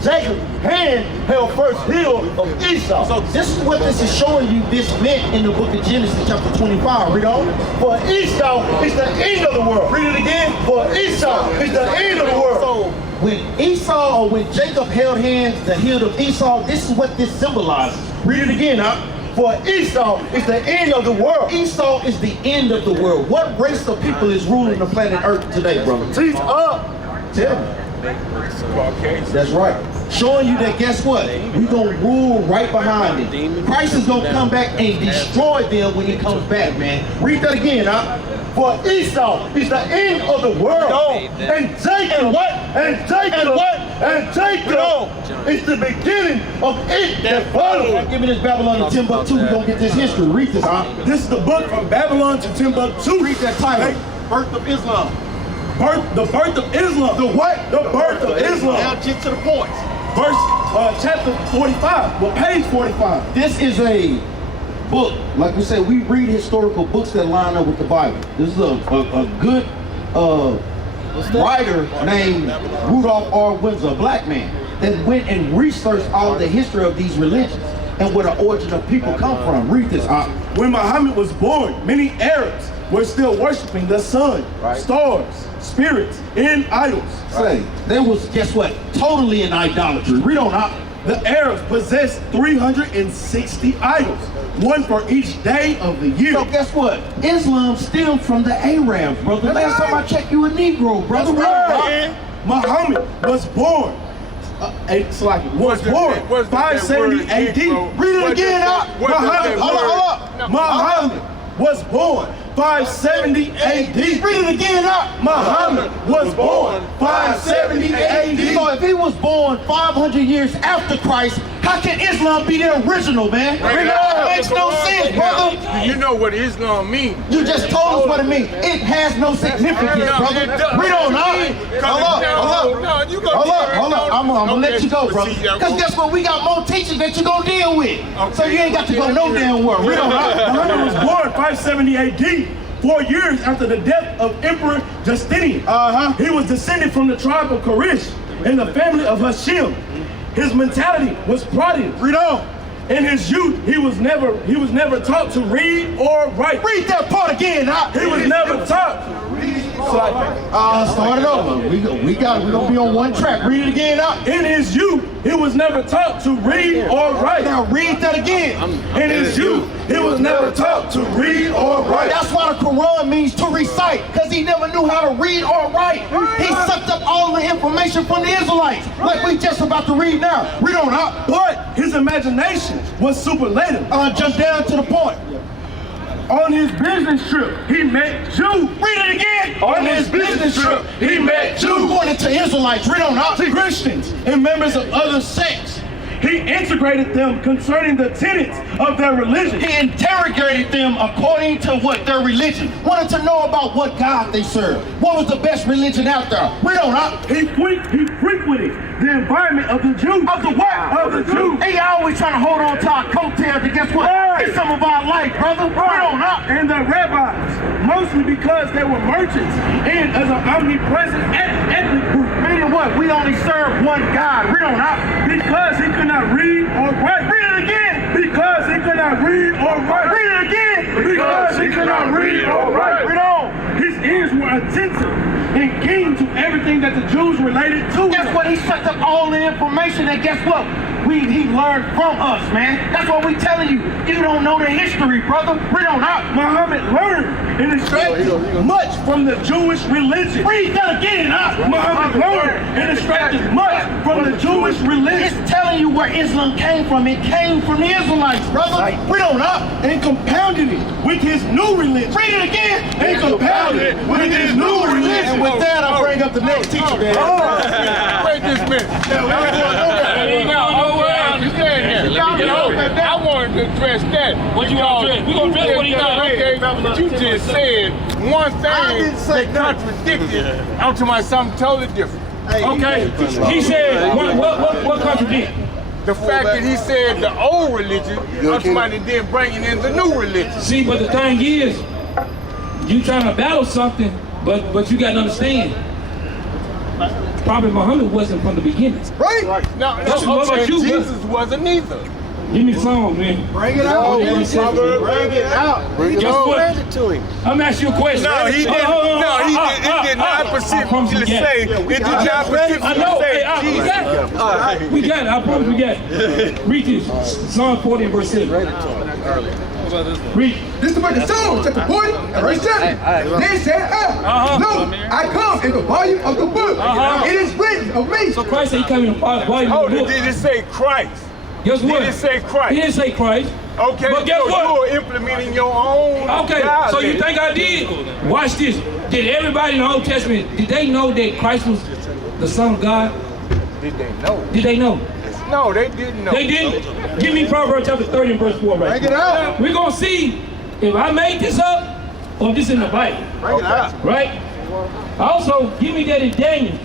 Jacob's hand held first heel of Esau. So this is what this is showing you this meant in the book of Genesis chapter 25. Read on. For Esau is the end of the world. Read it again. For Esau is the end of the world. So when Esau, or when Jacob held the heel of Esau, this is what this symbolizes. Read it again, For Esau is the end of the world. Esau is the end of the world. What race of people is ruling the planet Earth today, brother? Teach up. Tell me. That's right. Showing you that, guess what? We're going to rule right behind it. Christ is going to come back and destroy them when he comes back, man. Read that again, For Esau is the end of the world. And Jacob, And Jacob is the beginning of it that follows. Give me this Babylon to Timbuktu. We're going to get this history. Read this, This is the book from Babylon to Timbuktu. Read that title. Birth of Islam. The birth of Islam. The what? The birth of Islam. Now get to the point. Verse, chapter 45, well, page 45. This is a book. Like we said, we read historical books that line up with the Bible. This is a good writer named Rudolph R. Windsor, a black man, that went and researched all the history of these religions and where the origin of people come from. Read this. When Muhammad was born, many Arabs were still worshiping the sun, stars, spirits, and idols. Say, they was, guess what? Totally in idolatry. Read on. The Arabs possessed 360 idols, one for each day of the year. So guess what? Islam stemmed from the Arabs, brother. Last time I checked, you a Negro, brother. Muhammad was born. Was born 570 AD. Read it again out. Muhammad was born 570 AD. Read it again out. Muhammad was born 570 AD. So if he was born 500 years after Christ, how can Islam be the original, man? It makes no sense, brother. You know what Islam means. You just told us what it means. It has no significance, brother. Read on, Hold up. I'm gonna let you go, brother. Because guess what? We got more teachers that you're gonna deal with. So you ain't got to go no damn word. Read on, Muhammad was born 570 AD. 4 years after the death of Emperor Justinian. He was descended from the tribe of Koresh and the family of Hashim. His mentality was Protestant. Read on. In his youth, he was never taught to read or write. Read that part again. He was never taught. Start it over. We're gonna be on one track. Read it again. In his youth, he was never taught to read or write. Now read that again. In his youth, he was never taught to read or write. That's why the Quran means to recite, because he never knew how to read or write. He sucked up all the information from the Israelites, like we just about to read now. Read on out. But his imagination was superlative. Jump down to the point. On his business trip, he met Jews. Read it again. On his business trip, he met Jews. Going into Israelites. Read on out. Christians and members of other sects. He integrated them concerning the tenets of their religion. He interrogated them according to what their religion. Wanted to know about what God they serve. What was the best religion out there? Read on out. He frequented the environment of the Jews. Of the what? Of the Jews. He always trying to hold on to our coattails, and guess what? It's some of our life, brother. Read on out. And the rabbis, mostly because they were merchants and as an omnipresent ethnic group. Meaning what? We only serve one God. Read on out. Because he could not read or write. Read it again. Because he could not read or write. Read it again. Because he could not read or write. Read on. His ears were attentive and king to everything that the Jews related to. Guess what? He sucked up all the information, and guess what? He learned from us, man. That's what we telling you. You don't know the history, brother. We don't know. Muhammad learned and extracted much from the Jewish religion. Read that again, huh? Muhammad learned and extracted much from the Jewish religion. It's telling you where Islam came from. It came from the Israelites, brother. We don't know. And compounded it with his new religion. Read it again. And compounded it with his new religion. And with that, I bring up the next teacher, man. Wait this minute. I wanted to address that. What you want to address? We gonna address what he got. Okay, but you just said one thing that contradicted onto my something totally different. Okay. He said, what contradict? The fact that he said the old religion, somebody then bringing in the new religion. See, but the thing is, you trying to battle something, but you got to understand. Prophet Muhammad wasn't from the beginning. Right? No, what you, Jesus wasn't either. Give me the song, man. Bring it out. Bring it out. Guess what? it to him. I'm asking you a question. No, he didn't. No, he did not specifically say. It did not specifically say Jesus. We got it. I promise we got it. Read this. Psalm 40 and verse 7. Read. This is the book of Psalms, chapter 40, and verse 7. They said, Look, I come in the volume of the book. It is written of me. So Christ said he came in the volume of the book. Did it say Christ? Guess what? Did it say Christ? He didn't say Christ. Okay, but guess what? You were implementing your own. Okay, so you think I did? Watch this. Did everybody in the Old Testament, did they know that Christ was the Son of God? Did they know? Did they know? No, they didn't know. They didn't? Give me Proverbs chapter 30 and verse 4 right Bring it out. We're going to see if I made this up or if this is in the Bible. Bring it out. Right? Also, give me that in Daniel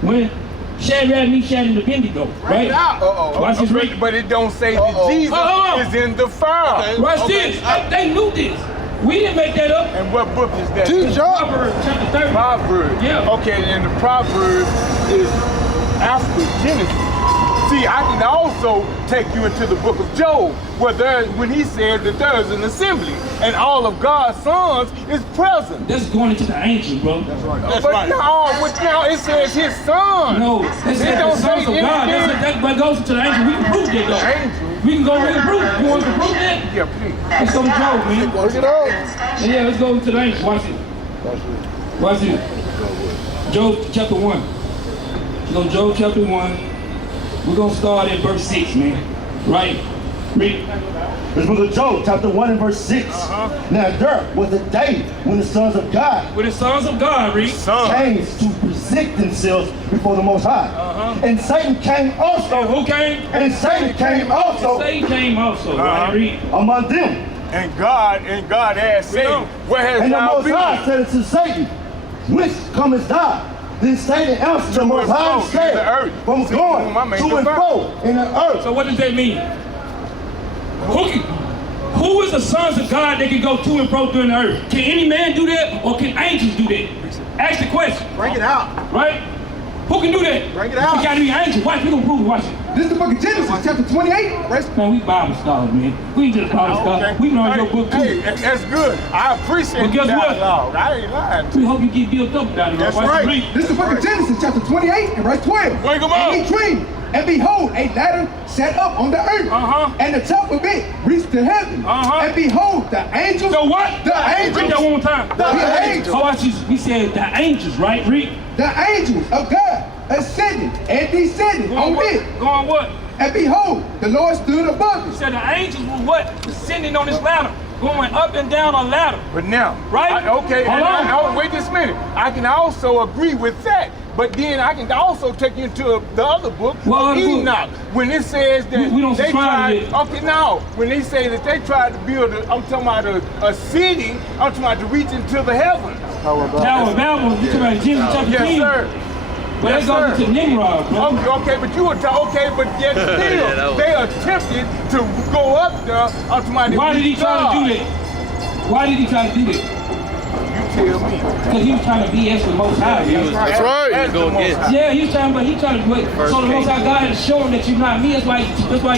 when Shadrach, Meshach, and Abednego, right? Watch this, read. But it don't say that Jesus is in the fire. Watch this. They knew this. We didn't make that up. And what book is that? Proverbs chapter 30. Proverbs. Yeah. Okay, and the Proverbs is after Genesis. See, I can also take you into the book of Job, where when he said that there's an assembly, and all of God's sons is present. That's going into the angels, bro. That's right. Now it says his son. No, it says the sons of God. That goes into the angels. We can prove that, though. We can go and prove it. You want to prove that? Yeah, please. Let's go to Job, man. Bring it out. Yeah, let's go into the angels. Watch it. Watch it. Job chapter 1. Go Job chapter 1. We're going to start at verse 6, man. Right? Read. This book of Job, chapter 1 and verse 6. Now there was a day when the sons of God When the sons of God, read. came to present themselves before the Most High. And Satan came also. And who came? And Satan came also Satan came also. Right? Read. among them. And God asked Satan, where has And the thou Most High been? said unto Satan, Whence comest thou? Then Satan answered the Most High and said, From going to and fro in the earth. So what does that mean? Who is the sons of God that can go to and fro during the earth? Can any man do that, or can angels do that? Ask the question. Bring it out. Right? Who can do that? Bring it out. It gotta be angels. Watch, we gonna prove it. Watch it. This is the book of Genesis, chapter 28, verse. Man, we Bible scholars, man. We ain't just Bible scholars. We know your book too. Hey, that's good. I appreciate But guess that what? dialogue. I ain't lying. We hope you get built up about it. That's Watch right. it, read. This is the book of Genesis, chapter 28, and verse 12. Wake 'em up. And he dreamed, and behold, a ladder set up on the earth, and the top of it reached to heaven. And behold, the angels. So what? The Read that angels. one more time. The angels. So watch this. We said the angels, right? Read. The angels of God ascending and descending on it. Going what? And behold, the Lord stood above it. Said the angels were what? Descending on this ladder, going up and down a ladder. But now, Right? Wait just a minute. I can also agree with that. But then I can also take you into the other book, What other book? Enoch, when it says that We don't they subscribe to tried. Okay, now when they say that they tried to build, I'm talking about a city. I'm talking about to reach into the heavens. Tower of Babel, you talking about Genesis chapter 10. Yes, sir. But Yes, that goes sir. into Nimrod, bro. Okay, but you were but yet still they attempted to go up there. I'm talking about Why did he try to do that? Why did he try to do that? You tell me. Because he was trying to BS the Most High. That's right. As the Most High. Yeah, he was trying to do it. So the Most High God had to show him that you're not me. That's why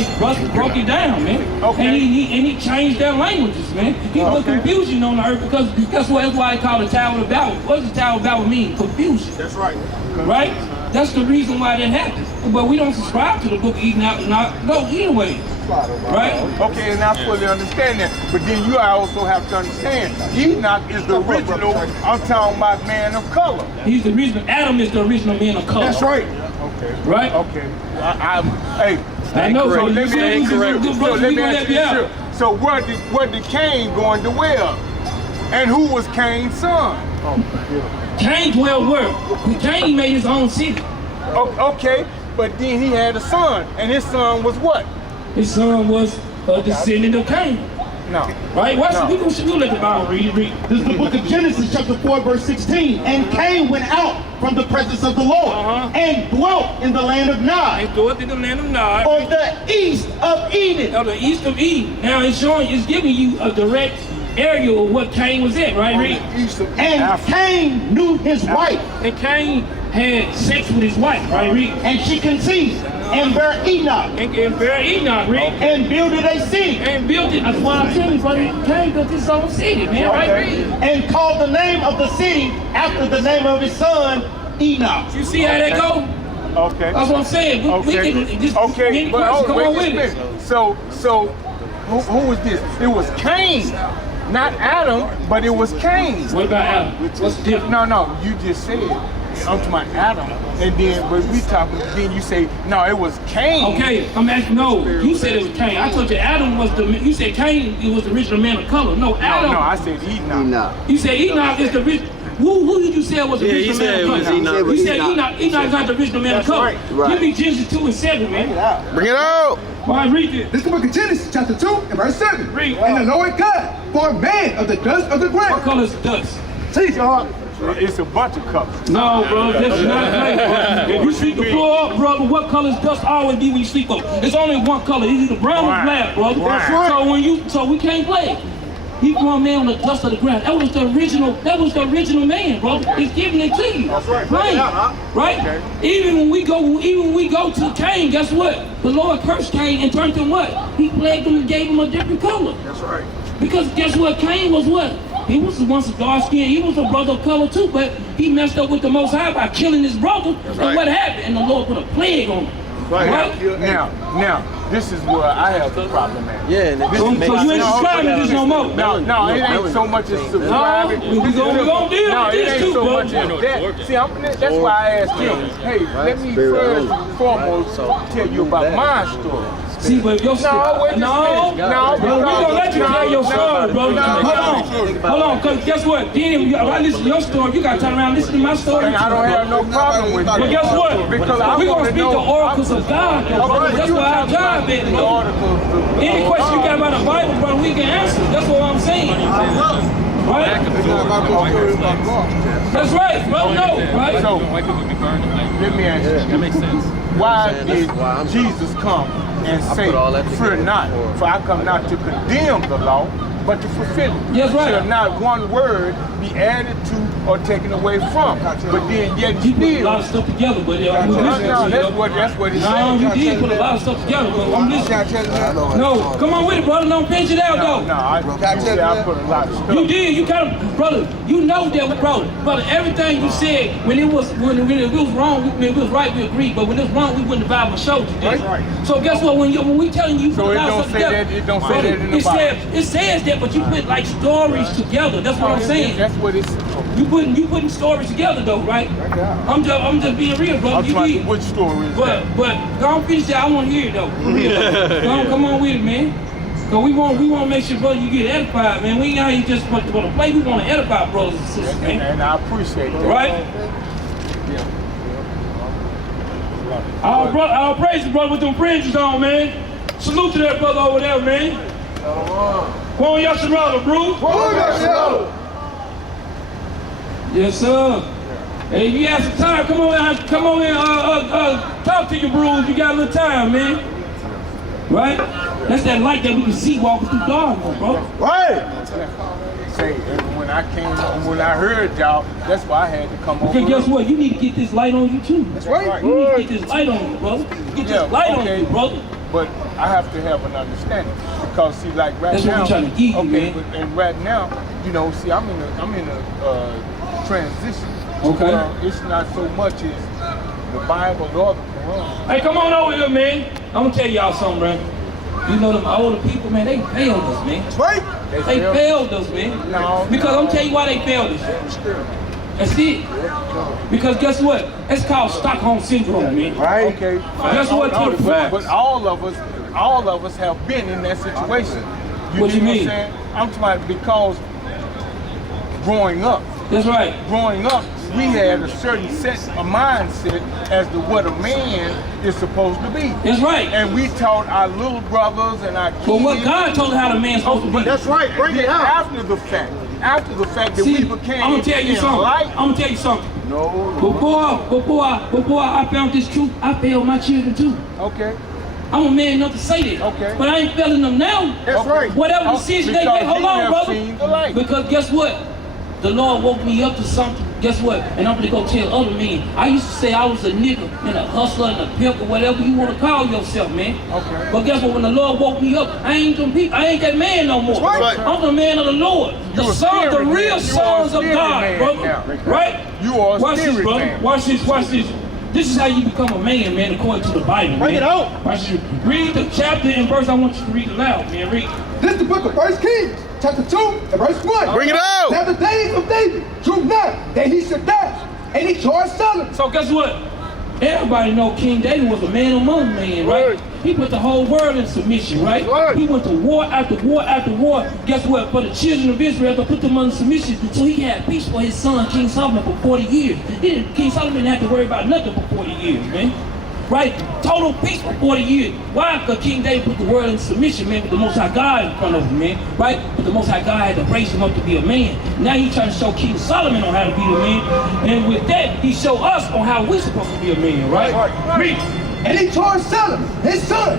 he broke it down, man. Okay. And he changed their languages, man. He put confusion on the earth because that's why he called the Tower of Babel. What does the Tower of Babel mean? Confusion. That's right. Right? That's the reason why that happened. But we don't subscribe to the book of Enoch. No, anyway. Right? Okay, and I fully understand that. But then you also have to understand, Enoch is the original, I'm talking about man of color. He's the original, Adam is the original man of color. That's right. Okay. Right? Okay. Hey. I know, so let me ask you out. So where did Cain go and dwell? And who was Cain's son? Cain dwelled where? Cain made his own city. Okay, but then he had a son, and his son was what? His son was a descendant of Cain. No. Right? We'll let the Bible read. This is the book of Genesis, chapter 4, verse 16. And Cain went out from the presence of the Lord and dwelt in the land of Nod. And dwelt in the land of Nod. On the east of Eden. On the east of Eden. Now it's giving you a direct area of what Cain was at, right, Reed? And Cain knew his wife. And Cain had sex with his wife, right, Reed? And she conceived and bare Enoch. And bare Enoch, Reed. And builded a city. And built it. That's why I'm telling you, brother. Cain built his own city, man, right, Reed? And called the name of the city after the name of his son, Enoch. You see how that go? Okay. That's what I'm saying. We can just okay, but come on with it. So who was this? It was Cain. Not Adam, but it was Cain. What about Adam? What's the difference? No, you just said I'm to my Adam, and then when we talking, then you say no, it was Cain. Okay, I'm asking. No, you said it was Cain. I told you Adam was the. You said Cain was the original man of color. No, Adam. No, I said Enoch. You said Enoch is the original. Who did you say was the original man of color? You said Enoch is not the original man of color. Right. Give me Genesis 2 and 7, man. Bring it out. All right, read this. This is the book of Genesis, chapter 2 and verse 7. Read. And the Lord God formed man of the dust of the What ground. color is dust? See, y'all. It's a bunch of colors. No, bro, that's not right. If you sweep the floor up, brother, what color is dust always be when you sleep up? It's only one color. It's either brown or black, brother. That's right. So we can't play. He formed man on the dust of the ground. That was the original man, brother. He's giving it to you. That's right. Right? Okay. Even when we go to Cain, guess what? The Lord cursed Cain and turned him what? He plagued him and gave him a different color. That's right. Because guess what? Cain was what? He was once a dark skin. He was a brother of color too, but he messed up with the Most High by killing his brother. And what happened? And the Lord put a plague on him. Right? Now, this is where I have the problem at. Yeah, and So you ain't subscribing to this no more. No, it ain't so much as subscribing. No, we gonna deal with it this ain't too, so bro. much as that. See, that's why I asked him, hey, let me first and foremost tell you about my story. See, but your story. No, we gonna let you tell your story, bro. Hold on, cause guess what? Then if I listen to your story, you gotta turn around and listen to my story. And I don't have no problem with that. But guess what? Because we gonna speak the oracles of God, brother. That's what our job is, bro. Any question you got about the Bible, brother, we can answer. That's what I'm saying. Right? That's right, bro. No, right? So, let me ask you. That makes sense. Why did Jesus come and say, fear not, for I come not to condemn the law, but to fulfill it? Yes, right. Shall not one word be added to or taken away from. But then yet You put a still. lot of stuff together, but No, that's what it no, says. you did put a lot of stuff together, but I'm listening. No, come on with it, brother. Don't pinch it out, though. No, I put a lot of stuff. You did. You kind of, brother. You know that, brother. Everything you said when it was wrong, when it was right, we agreed. But when it was wrong, we wouldn't the Bible showed you. Right. So guess what? When we telling you put a lot of stuff together, it don't say that in the Bible. It says that, but you put like stories together. That's what I'm saying. That's what it's. You putting stories together though, right? I'm just being real, brother. You did. Which story is But go on, finish that. I want to hear it though. Come on with it, man. Cause we want to make sure, brother, you get edified, man. We ain't out here just for the play. We want to edify brothers and sisters, man. And I appreciate that. Right? Our praise the brother with them fringes on, man. Salute to that brother over there, man. Juan Yasharala, bro. Yes, sir. Hey, if you have some time, come on in, talk to your bros. You got a little time, man. Right? That's that light that we can see walking through darkness, bro. Right. Say, and when I heard y'all, that's why I had to come over. Because guess what? You need to get this light on you too. That's right. You need to get this light on you, brother. Get this light on you, brother. But I have to have an understanding because see, like right that's now, what I'm trying to give you, man. but and right now, you know, see, I'm in a transition. Okay. It's not so much as the Bible or the Quran. Hey, come on over here, man. I'm gonna tell y'all something, bro. You know them older people, man, they failed us, man. That's right. They failed us, man. No. Because I'm telling you why they failed us. That's it. Because guess what? It's called Stockholm Syndrome, man. Right. Okay. Guess what? But all of us have been in that situation. What you mean? What I'm saying? I'm talking about because growing up. That's right. Growing up, we had a certain a mindset as to what a man is supposed to be. That's right. And we taught our little brothers and our kids. But what God told us how the man's supposed to be. That's right. Bring it out. After the fact that See, we became I'm gonna tell you something. I'm gonna tell you something. No. Before I found this truth, I failed my children too. Okay. I'm a man enough to say that. Okay. But I ain't failing them now. That's right. Whatever decision they make, hold on, brother. Because guess what? The Lord woke me up to something. Guess what? And I'm gonna go tell other men. I used to say I was a nigga and a hustler and a pimp or whatever you want to call yourself, man. Okay. But guess what? When the Lord woke me up, I ain't that man no more. Right. I'm the man of the Lord. The real sons of God, brother. Right? You are Watch this, brother. Man. Watch this. This is how you become a man, man, according to the Bible. Bring it out. Watch this. Read the chapter and verse. I want you to read it loud, man. Read. This is the book of 1 Kings, chapter 2, and verse 1. Bring it out. Now the days of David drew nigh that he should die, and he charged Solomon. So guess what? Everybody know King David was a man among men, right? He put the whole world in submission, right? He went to war after war after war. Guess what? For the children of Israel to put them under submission, so he had peace for his son, King Solomon, for 40 years. King Solomon didn't have to worry about nothing for 40 years, man. Right? Total peace for 40 years. Why? Because King David put the world in submission, man, with the Most High God in front of him, man. Right? But the Most High God had to raise him up to be a man. Now he's trying to show King Solomon on how to be a man. And with that, he showed us on how we're supposed to be a man, right? Read. And he charged Solomon, his son,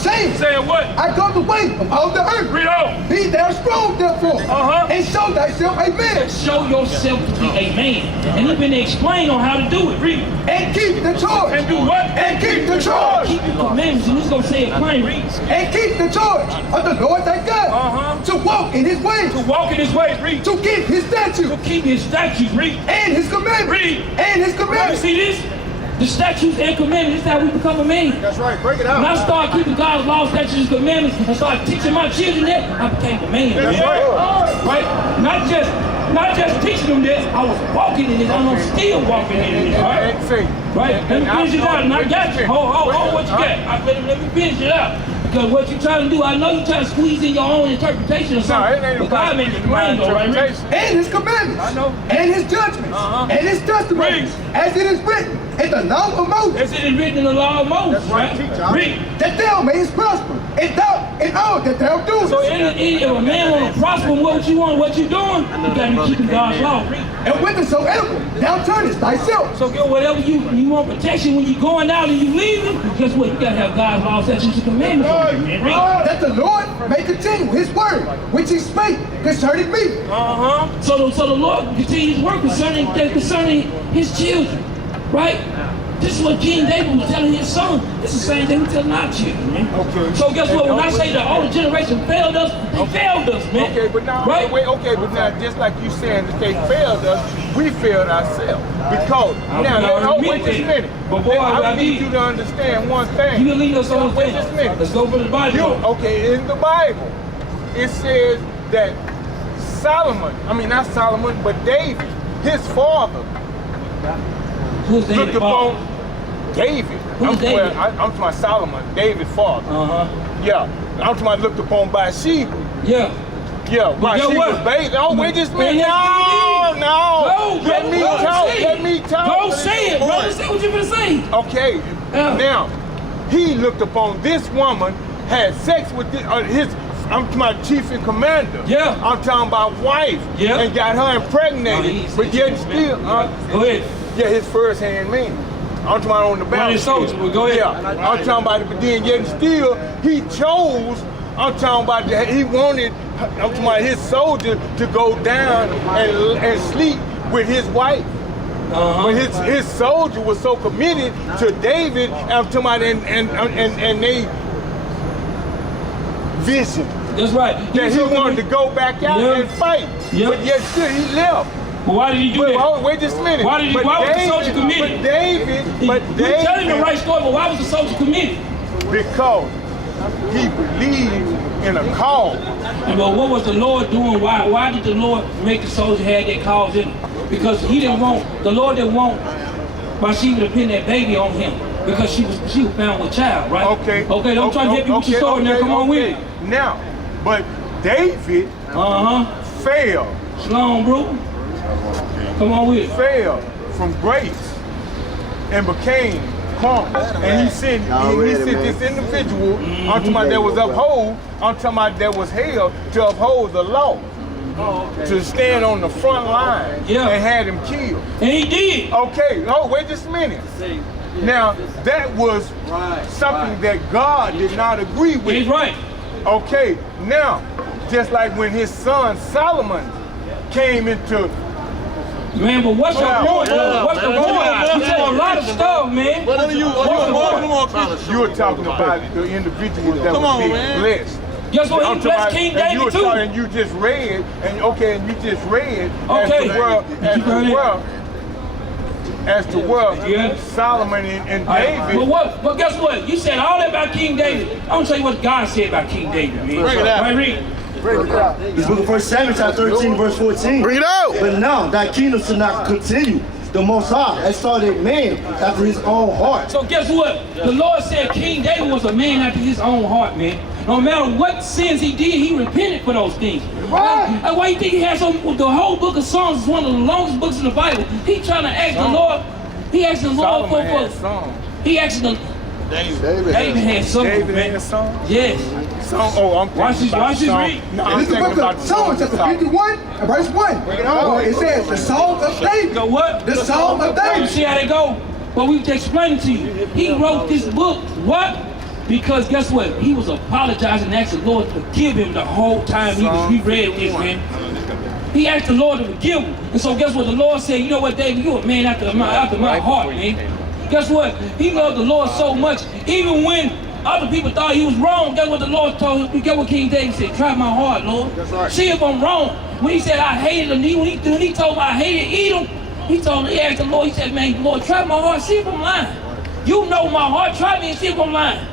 saying, what? I come the way of all the earth. Read on. Be thou strong, therefore, and show thyself a man. Show yourself to be a man. And he's been explained on how to do it. Read. And keep the charge. And do what? And keep the charge. Keep the commandments. And he's going to say it plain. Read. And keep the charge of the Lord thy God. To walk in his ways. To walk in his ways. Read. To keep his statutes. To keep his statutes. Read. And his commandments. Read. And his commandments. You see this? The statutes and commandments, this is how we become a man. That's right, break it out. When I started keeping God's laws, statutes, and commandments, and started teaching my children that, I became a man. That's man. Right? Not just teaching them this, I was walking in it, and I'm still walking in it. Right? Right? Let me finish it out, and I got you. Hold what you got. Let me finish it out. Because what you're trying to do, I know you're trying to squeeze in your own interpretation or something. But God made it plain though, right? And his commandments. I know. And his judgments. And his testimonies. As it is written in the law of Moses. As it is written in the law of Moses. That's right. Teach, Read. That thou mayest prosper in all that thou doest. So if a man want to prosper in what you want, what you doing, you got to be keeping God's law. Read. And whithersoever thou turnest thyself. So whatever you want protection when you're going out and you leaving, guess what? You got to have God's law, statutes, and commandments. That the Lord may continue his word, which he spake concerning me. So the Lord continues his work concerning his children, right? This is what King David was telling his son. This is the same thing we're telling our children, man. Okay. So guess what? When I say the older generation failed us, they failed us, man. Okay, but now, right? but now, just like you saying that they failed us, we failed ourselves. Because, wait just a minute. But boy, I need you to understand one thing. You can leave us on Wait just a minute. Let's go for the Bible. Okay, in the Bible, it says that not Solomon, but David, his father, Who's David's father? David. Who's David? I'm talking about Solomon, David's father. Yeah. I'm talking about looked upon by Sheba. Yeah. Yeah, right. She was bathing. Oh, wait just a minute. No. Let me talk. Go say it, brother. Say what you're going to say. Okay. Now, he looked upon this woman, had sex with I'm talking about chief and commander. Yeah. I'm talking about wife. Yeah. And got her impregnated. But yet still. Go ahead. Yeah, his first hand man. I'm talking about on the battlefield. Well, go ahead. Yeah, I'm talking about it, but then yet still, he chose I'm talking about that he wanted, I'm talking about his soldier to go down and sleep with his wife. But his soldier was so committed to David, I'm talking about, and they vision. That's right. That he wanted to go back out and fight. But yet still he left. But why did he do that? Wait just a minute. Why was the soldier committed? But David. You're telling the right story, but why was the soldier committed? Because he believed in a cause. But what was the Lord doing? Why did the Lord make the soldier have that cause in him? Because the Lord didn't want Bathsheba to pin that baby on him because she was found with child, right? Okay. Okay, I'm trying to help you with your story now. Come on with it. Now, but David failed. Slow, bro. Come on with it. Failed from grace and became carnal. And he sent this individual, I'm talking about that was I'm talking about that was held to uphold the law. To stand on the front line and had him killed. And he did. Okay, wait just a minute. Now, that was something that God did not agree with. He's right. Okay, now, just like when his son Solomon came into Man, but what's the point? What's the point? You said a lot of stuff, man. You were talking about the individual that was being blessed. Guess what? He blessed King David too. And you just read, as to where Solomon and David. But guess what? You said all that about King David. I'm gonna tell you what God said about King David, man. Bring it out. Right, read. This book of 1 Samuel chapter 13 verse 14. Bring it out. But now thy kingdom shall not continue. The Most High has started a man after his own heart. So guess what? The Lord said King David was a man after his own heart, man. No matter what sins he did, he repented for those things. Right. Why you think he has the whole book of Psalms is one of the longest books in the Bible? He trying to ask the Lord. He asked the Lord for. He asked the. David had songs. David had songs? Yes. Watch this read. This is the book of Psalms, chapter 51, and verse 1. It says, the Psalm of David. The what? The Psalm of David. You see how they go? But we explain it to you. He wrote this book, what? Because guess what? He was apologizing and asked the Lord to forgive him the whole time he read this, man. He asked the Lord to forgive him. And so guess what? The Lord said, you know what, David, you're a man after my heart, man. Guess what? He loved the Lord so much, even when other people thought he was wrong. Guess what the Lord told him? Guess what King David said? Try my heart, Lord. That's right. See if I'm wrong. When he said I hated him, when he told me I hated Edom, he asked the Lord, he said, man, Lord, try my heart, see if I'm lying. You know my heart, try me and see if I'm lying.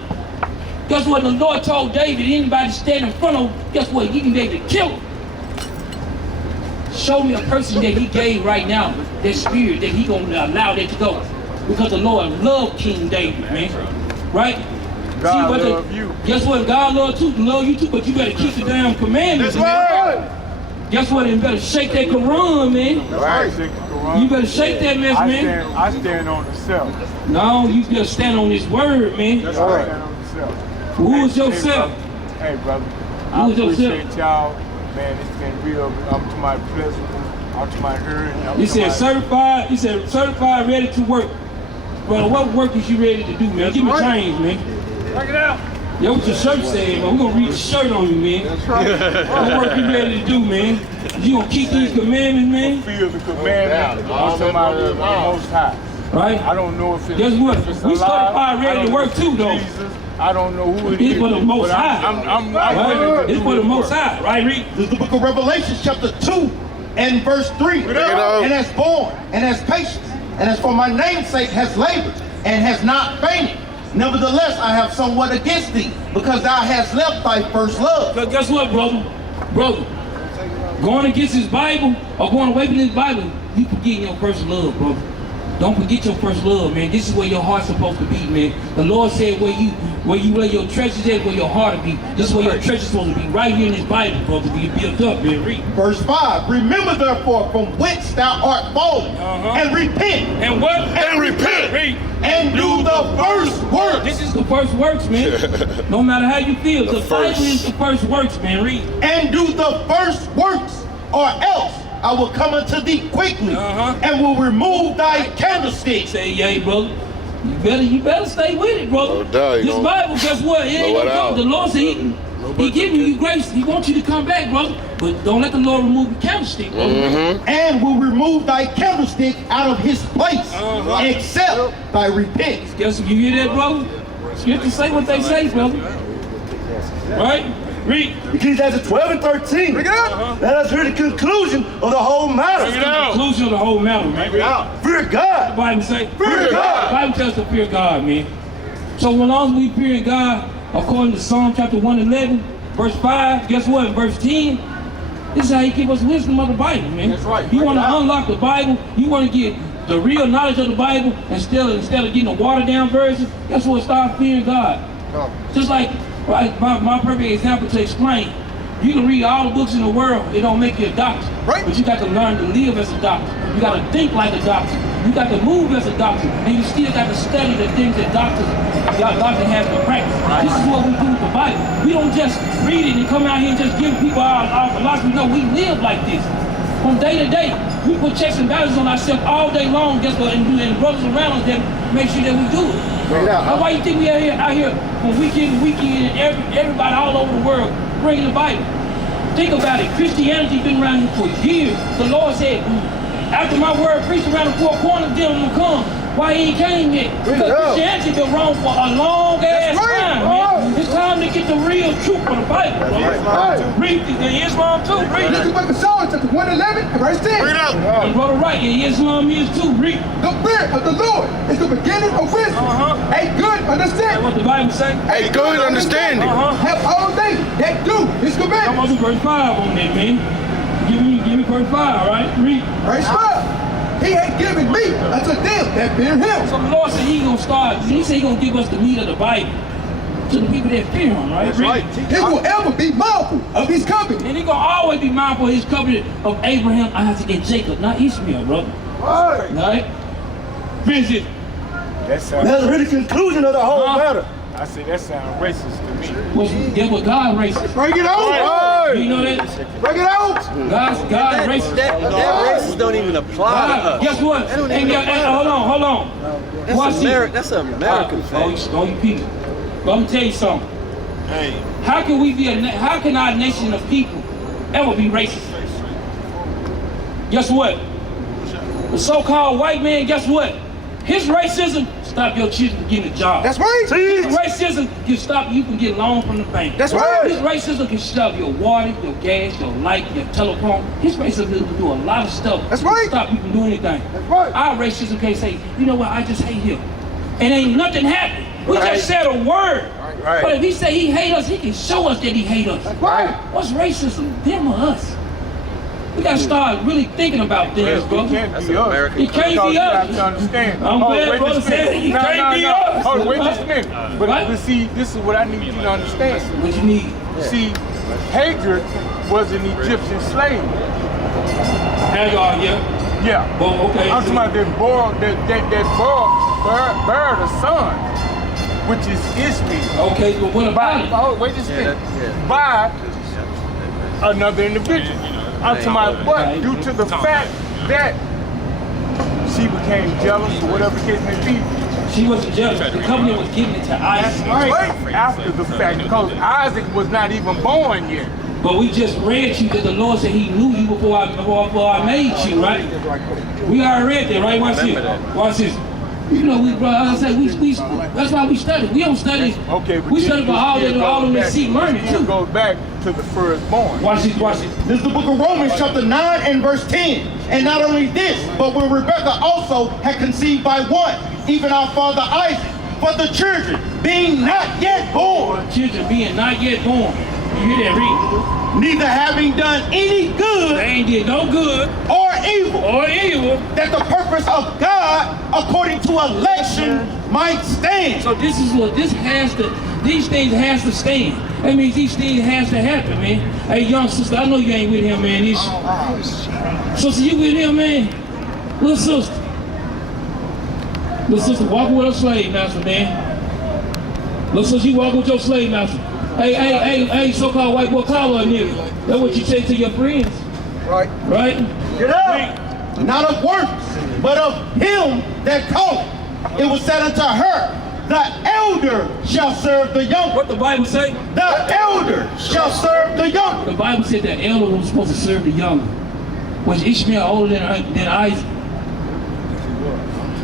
Guess what the Lord told David? Anybody stand in front of him, guess what? He can be able to kill him. Show me a person that he gave right now, that spirit, that he gonna allow that to go. Because the Lord loved King David, man. Right? God love you. Guess what? God love you too, but you better keep the damn commandments, man. Guess what? You better shake that Quran, man. Right. You better shake that mess, man. I stand on the self. No, you gotta stand on this word, man. That's right. I stand on the self. Who is yourself? Hey, brother. I appreciate y'all. Man, it's been real. I'm to my pleasure. I'm to my hearing. He said certified, ready to work. Brother, what work is you ready to do, man? Give me change, man. Check it out. Yo, what your shirt saying, man? We're gonna read the shirt on you, man. That's right. What work you ready to do, man? You gonna keep these commandments, man? Fulfill the commandments of somebody the Most High. Right? I don't know if it's. Guess what? We certified ready to work too, though. I don't know who it is. It's for the Most High. It's for the Most High, right, Reed? This is the book of Revelation, chapter 2 and verse 3. And has borne, and has patience, and as for my name's sake has labored, and has not fainted. Nevertheless, I have somewhat against thee, because thou hast left thy first love. But guess what, brother? Going against his Bible, or going away from his Bible, you forgetting your first love, brother. Don't forget your first love, man. This is where your heart's supposed to be, man. The Lord said where you lay your treasures at, where your heart will be. This is where your treasure's supposed to be, right here in this Bible, brother. Be built up, man. Read. Verse 5. Remember therefore from whence thou art fallen, and repent. And what? And repent. Read. And do the first works. This is the first works, man. No matter how you feel, the Bible is the first works, man. Read. And do the first works, or else I will come unto thee quickly, and will remove thy candlestick. Say, yay, brother. You better stay with it, brother. No doubt, this Bible, guess what? It ain't gonna come. The Lord said, He giving you grace. He wants you to come back, brother. But don't let the Lord remove the candlestick, brother. And will remove thy candlestick out of his place, except thy repent. Guess you hear that, brother? You have to say what they say, brother. Right? Read. Ecclesiastes 12 and 13. Bring it up. Let us hear the conclusion of the whole matter. That's the conclusion of the whole matter, man. Fear The God. Bible say, Fear God. The Bible tells us to fear God, man. So as long as we fear God, according to Psalm chapter 111, verse 5, guess what? Verse 10, this is how he give us wisdom of the Bible, man. That's right. You want to unlock the Bible, you want to get the real knowledge of the Bible instead of getting a watered down version, guess what? Start fearing God. Just like my perfect example to explain. You can read all the books in the world, it don't make you a doctor. Right. But you got to learn to live as a doctor. You got to think like a doctor. You got to move as a doctor. And you still got to study the things that doctors have to practice. This is what we do with the Bible. We don't just read it and come out here and just give people our philosophy. No, we live like this. From day to day. We put checks and balances on ourselves all day long, guess what? And brothers around us that make sure that we do it. That's why you think we out here from weekend to weekend and everybody all over the world bringing the Bible. Think about it. Christianity been around here for years. The Lord said, after my word preached around the four corners, them will come. Why he ain't came yet? Because Christianity been wrong for a long ass time, man. It's time to get the real truth from the Bible, bro. Read the Islam too. Read Look it. at what the Psalm chapter 111 and verse 10. Bring it out. And brother, right, and Islam is too. Read. The fear of the Lord is the beginning of wisdom. A good That's understanding. what the Bible say. A good understanding. Have all they that do his Come commandments. on to verse 5 on that, man. Give me verse 5, right? Read. Verse 5. He had given me unto them that fear him. So the Lord said he gonna start, he said he gonna give us the meat of the Bible to the people that fear him, right? Read. He will ever be mindful of his covenant. And he gonna always be mindful of his covenant of Abraham, Isaac, and Jacob, not Ishmael, brother. Right? Finish it. That sounds. That's really the conclusion of the whole matter. I say that sounds racist to me. Guess what? God racist. Bring it out. You know that? Bring it out. God racist. That races don't even apply to us. Guess what? Hold on. That's an American thing. Don't you people. But I'm gonna tell you something. Hey. How can we be how can our nation of people ever be racist? Guess what? The so-called white man, guess what? His racism stop your children from getting a job. That's right. His racism can stop you from getting loans from the bank. That's right. His racism can stop your water, your gas, your light, your telephone. His racism can do a lot of stuff. That's right. To stop you from doing anything. That's right. Our racism can't say, you know what, I just hate him. And ain't nothing happened. We just said a word. Right. But if he say he hate us, he can show us that he hate us. That's right. What's racism? Them or us? We gotta start really thinking about things, bro. It can't be us. It can't Because be you have us. to understand. I'm glad wait brother just a minute. said it can't be us. Hold on, wait just a minute. But What? see, this is what I need you to understand. What you need? See, Hagar was an Egyptian slave. Hagar, yeah. Yeah. Well, okay. I'm talking about that bird a son, which is Ishmael. Okay, but what about it? Oh, wait just a minute. By another individual. I'm talking about what? Due to the fact that she became jealous or whatever the case may be. She wasn't jealous. The covenant was given to Isaac. Right after the fact, because Isaac was not even born yet. But we just read you that the Lord said he knew you before I made you, right? We already read that, right? Watch this. Watch this. You know, that's why we study. We don't study. Okay, but we study for all the receipt learning It too. goes back to the firstborn. Watch this. This is the book of Romans chapter 9 and verse 10. And not only this, but when Rebekah also had conceived by one, even our father Isaac, for the children being not yet born, Children being not yet born. You hear that? Read. neither having done any They good ain't did no good or evil, that the purpose of God according to election might stand. So this is what these things has to stand. That means these things has to happen, man. Hey, young sister, I know you ain't with him, man. Sister, you with him, man? Little sister, walk with her slave master, man. Little sister, you walk with your slave master. Hey, so-called white boy, call her a nigga. That's what you say to your friends. Right. Right? Get up! Not of works, but of him that calleth. It was said unto her, the elder shall serve the younger. What the Bible say? The elder shall serve the younger. The Bible said the elder was supposed to serve the younger. Was Ishmael older than Isaac?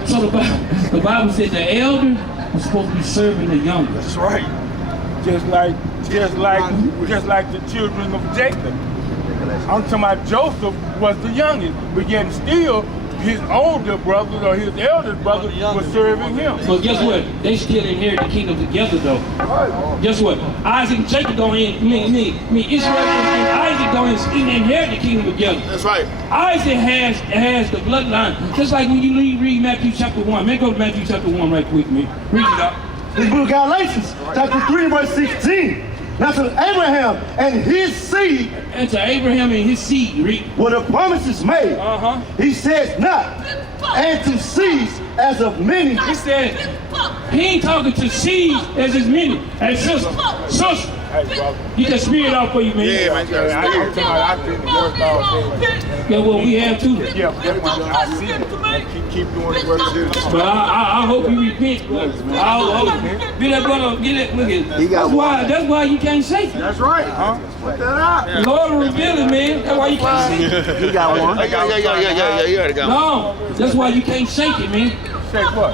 So the Bible said the elder was supposed to be serving the younger. That's right. Just like the children of Jacob. I'm talking about Joseph was the youngest, but yet still his older brothers or his eldest brother was serving him. But guess what? They still inherit the kingdom together though. Guess what? Isaac and Jacob don't Israel and Isaac don't inherit the kingdom together. That's right. Isaac has the bloodline. Just like when you read Matthew chapter 1. Man, go to Matthew chapter 1 right quick, man. Read it out. The book of Galatians, chapter 3, verse 16. Now to Abraham and his seed. And to Abraham and his seed, read. Were the promises made. He says not, and to seeds as of many. He said, he ain't talking to seeds as his many. Hey, sister, get that spirit out for you, man. Yeah, man. Yeah, well, we have too. Yeah, I see it. Keep doing the work. But I hope you repent. I hope. Get that brother, get that, look at it. That's why you can't shake it. That's right, huh? Put that out. Lord will reveal it, man. That's why you can't shake it. He got one. Yeah, you already got one. No, that's why you can't shake it, man. Shake what?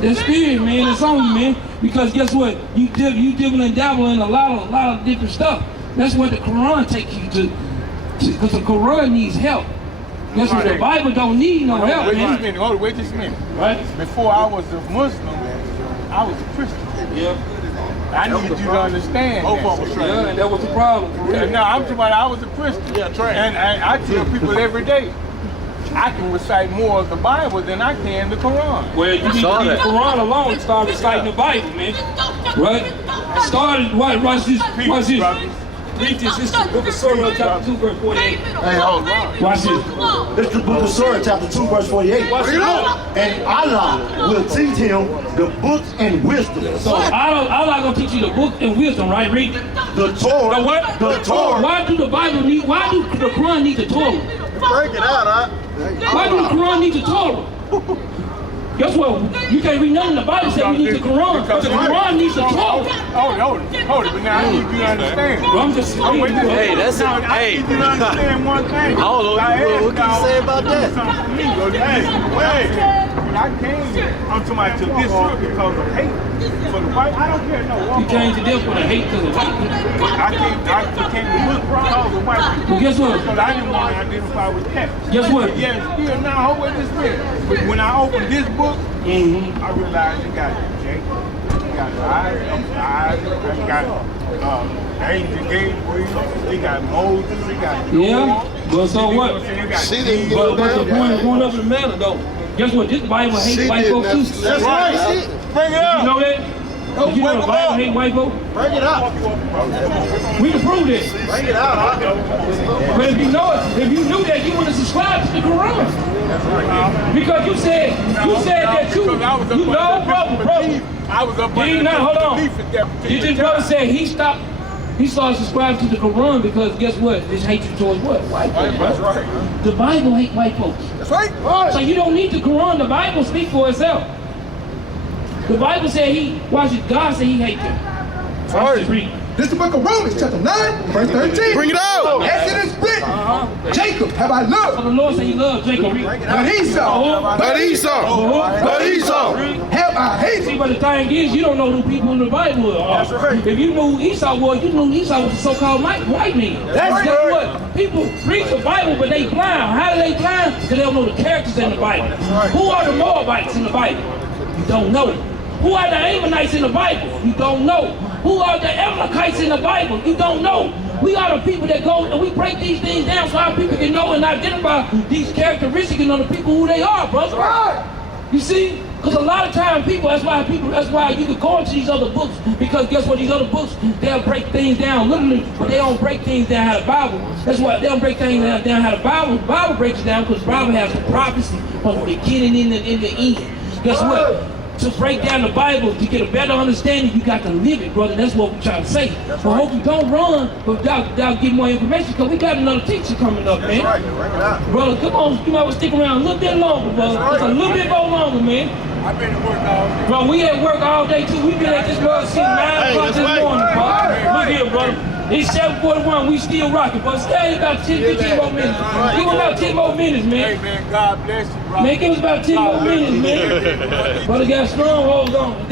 The spirit, man, it's on you, man. Because guess what? You dibble and dabble in a lot of different stuff. That's what the Quran takes you to. Because the Quran needs help. Guess what? The Bible don't need no help, man. Wait just a minute. Right? Before I was a Muslim, I was a Christian. Yeah. I need you to understand that. Yeah, and that was the problem. For real. No, I'm talking about I was a Christian. Yeah, train. And I tell people every day, I can recite more of the Bible than I can the Quran. Well, you need to leave the Quran alone and start reciting the Bible, man. Right? Started, watch this. Read this. This is the book of Surah, chapter 2, verse 48. Hey, hold on. Watch this. This is the book of Surah, chapter 2, verse 48. Watch it. And Allah will teach him the books and wisdom. So Allah gonna teach you the book and wisdom, right? Read it. The Torah. The what? The Torah. Why do the Quran need the Torah? Break it out, huh? Why do the Quran need the Torah? Guess what? You can't read nothing. The Bible says we need the Quran. But the Quran needs the Torah. Hold it. But now I need you to understand. Well, I'm just saying. Hey, that's it. I Hey. need you to understand one thing. I don't know what can you say about that. When I came here, I'm talking about to this because of hate. For the white, I don't care no. You came to death with a hate because of white people. I came to look because of white people. Well, guess what? Because I didn't want to identify with that. Guess what? Yeah, still now, hold this spirit. But when I opened this book, I realized it got Jacob, it got Isaac, it got Angel Gabriel, it got Moses, it got Noah. Yeah, but so what? But the point of the matter though, guess what? This Bible hates white folks too. That's right. Bring it You up. know that? Did you know the Bible hates white folks? Bring it up. We can prove this. Bring it out, huh? But if you know it, if you knew that, you wouldn't subscribe to the Quran. Because you said that you know, brother. I was up Did he not? Hold on. Did this brother say he started subscribing to the Quran because guess what? It's hatred towards what? White folks. That's right. The Bible hates white folks. That's right. So you don't need the Quran. The Bible speaks for itself. The Bible said watch it, God said he hates them. Watch this, read. This is the book of Romans, chapter 9, verse 13. Bring it out. As it is written, Jacob have I So loved, the Lord said he loved Jacob. Read. but Esau But Esau. have I hated. See, but the thing is, you don't know who people in the Bible are. That's right. If you knew Esau was, you knew Esau was a so-called white man. That's Guess right. what? People read the Bible, but they blind. How do they blind? Because they don't know the characters in the Bible. right. Who are the Moabites in the Bible? You don't know. Who are the Ammonites in the Bible? You don't know. Who are the Amalekites in the Bible? You don't know. We are the people that go and we break these things down so our people can know and identify these characteristics and know the people who they are, brother. Right. You see? Because a lot of times that's why you can go into these other books, because guess what, these other books, they'll break things down literally, but they don't break things down how the Bible. That's why they don't break things down how the Bible breaks it down, because the Bible has the prophecy from the beginning and the end. Guess what? To break down the Bible, to get a better understanding, you got to live it, brother. That's what we're trying to say. So I hope you don't run without getting more information, because we got another teacher coming up, man. Right. Bring it out. Brother, come on, you might want to stick around a little bit longer, brother. Just a little bit more longer, man. I've been at work all day. Bro, we at work all day too. We been at this mother since 9 o'clock this morning, bro. Look here, brother. It's 7:41. We still rocking, but stay about 10, 15 more minutes. Give us about 10 more minutes, man. Hey, man, God bless you, bro. Man, give us about 10 more minutes, man. Brother got strongholds on.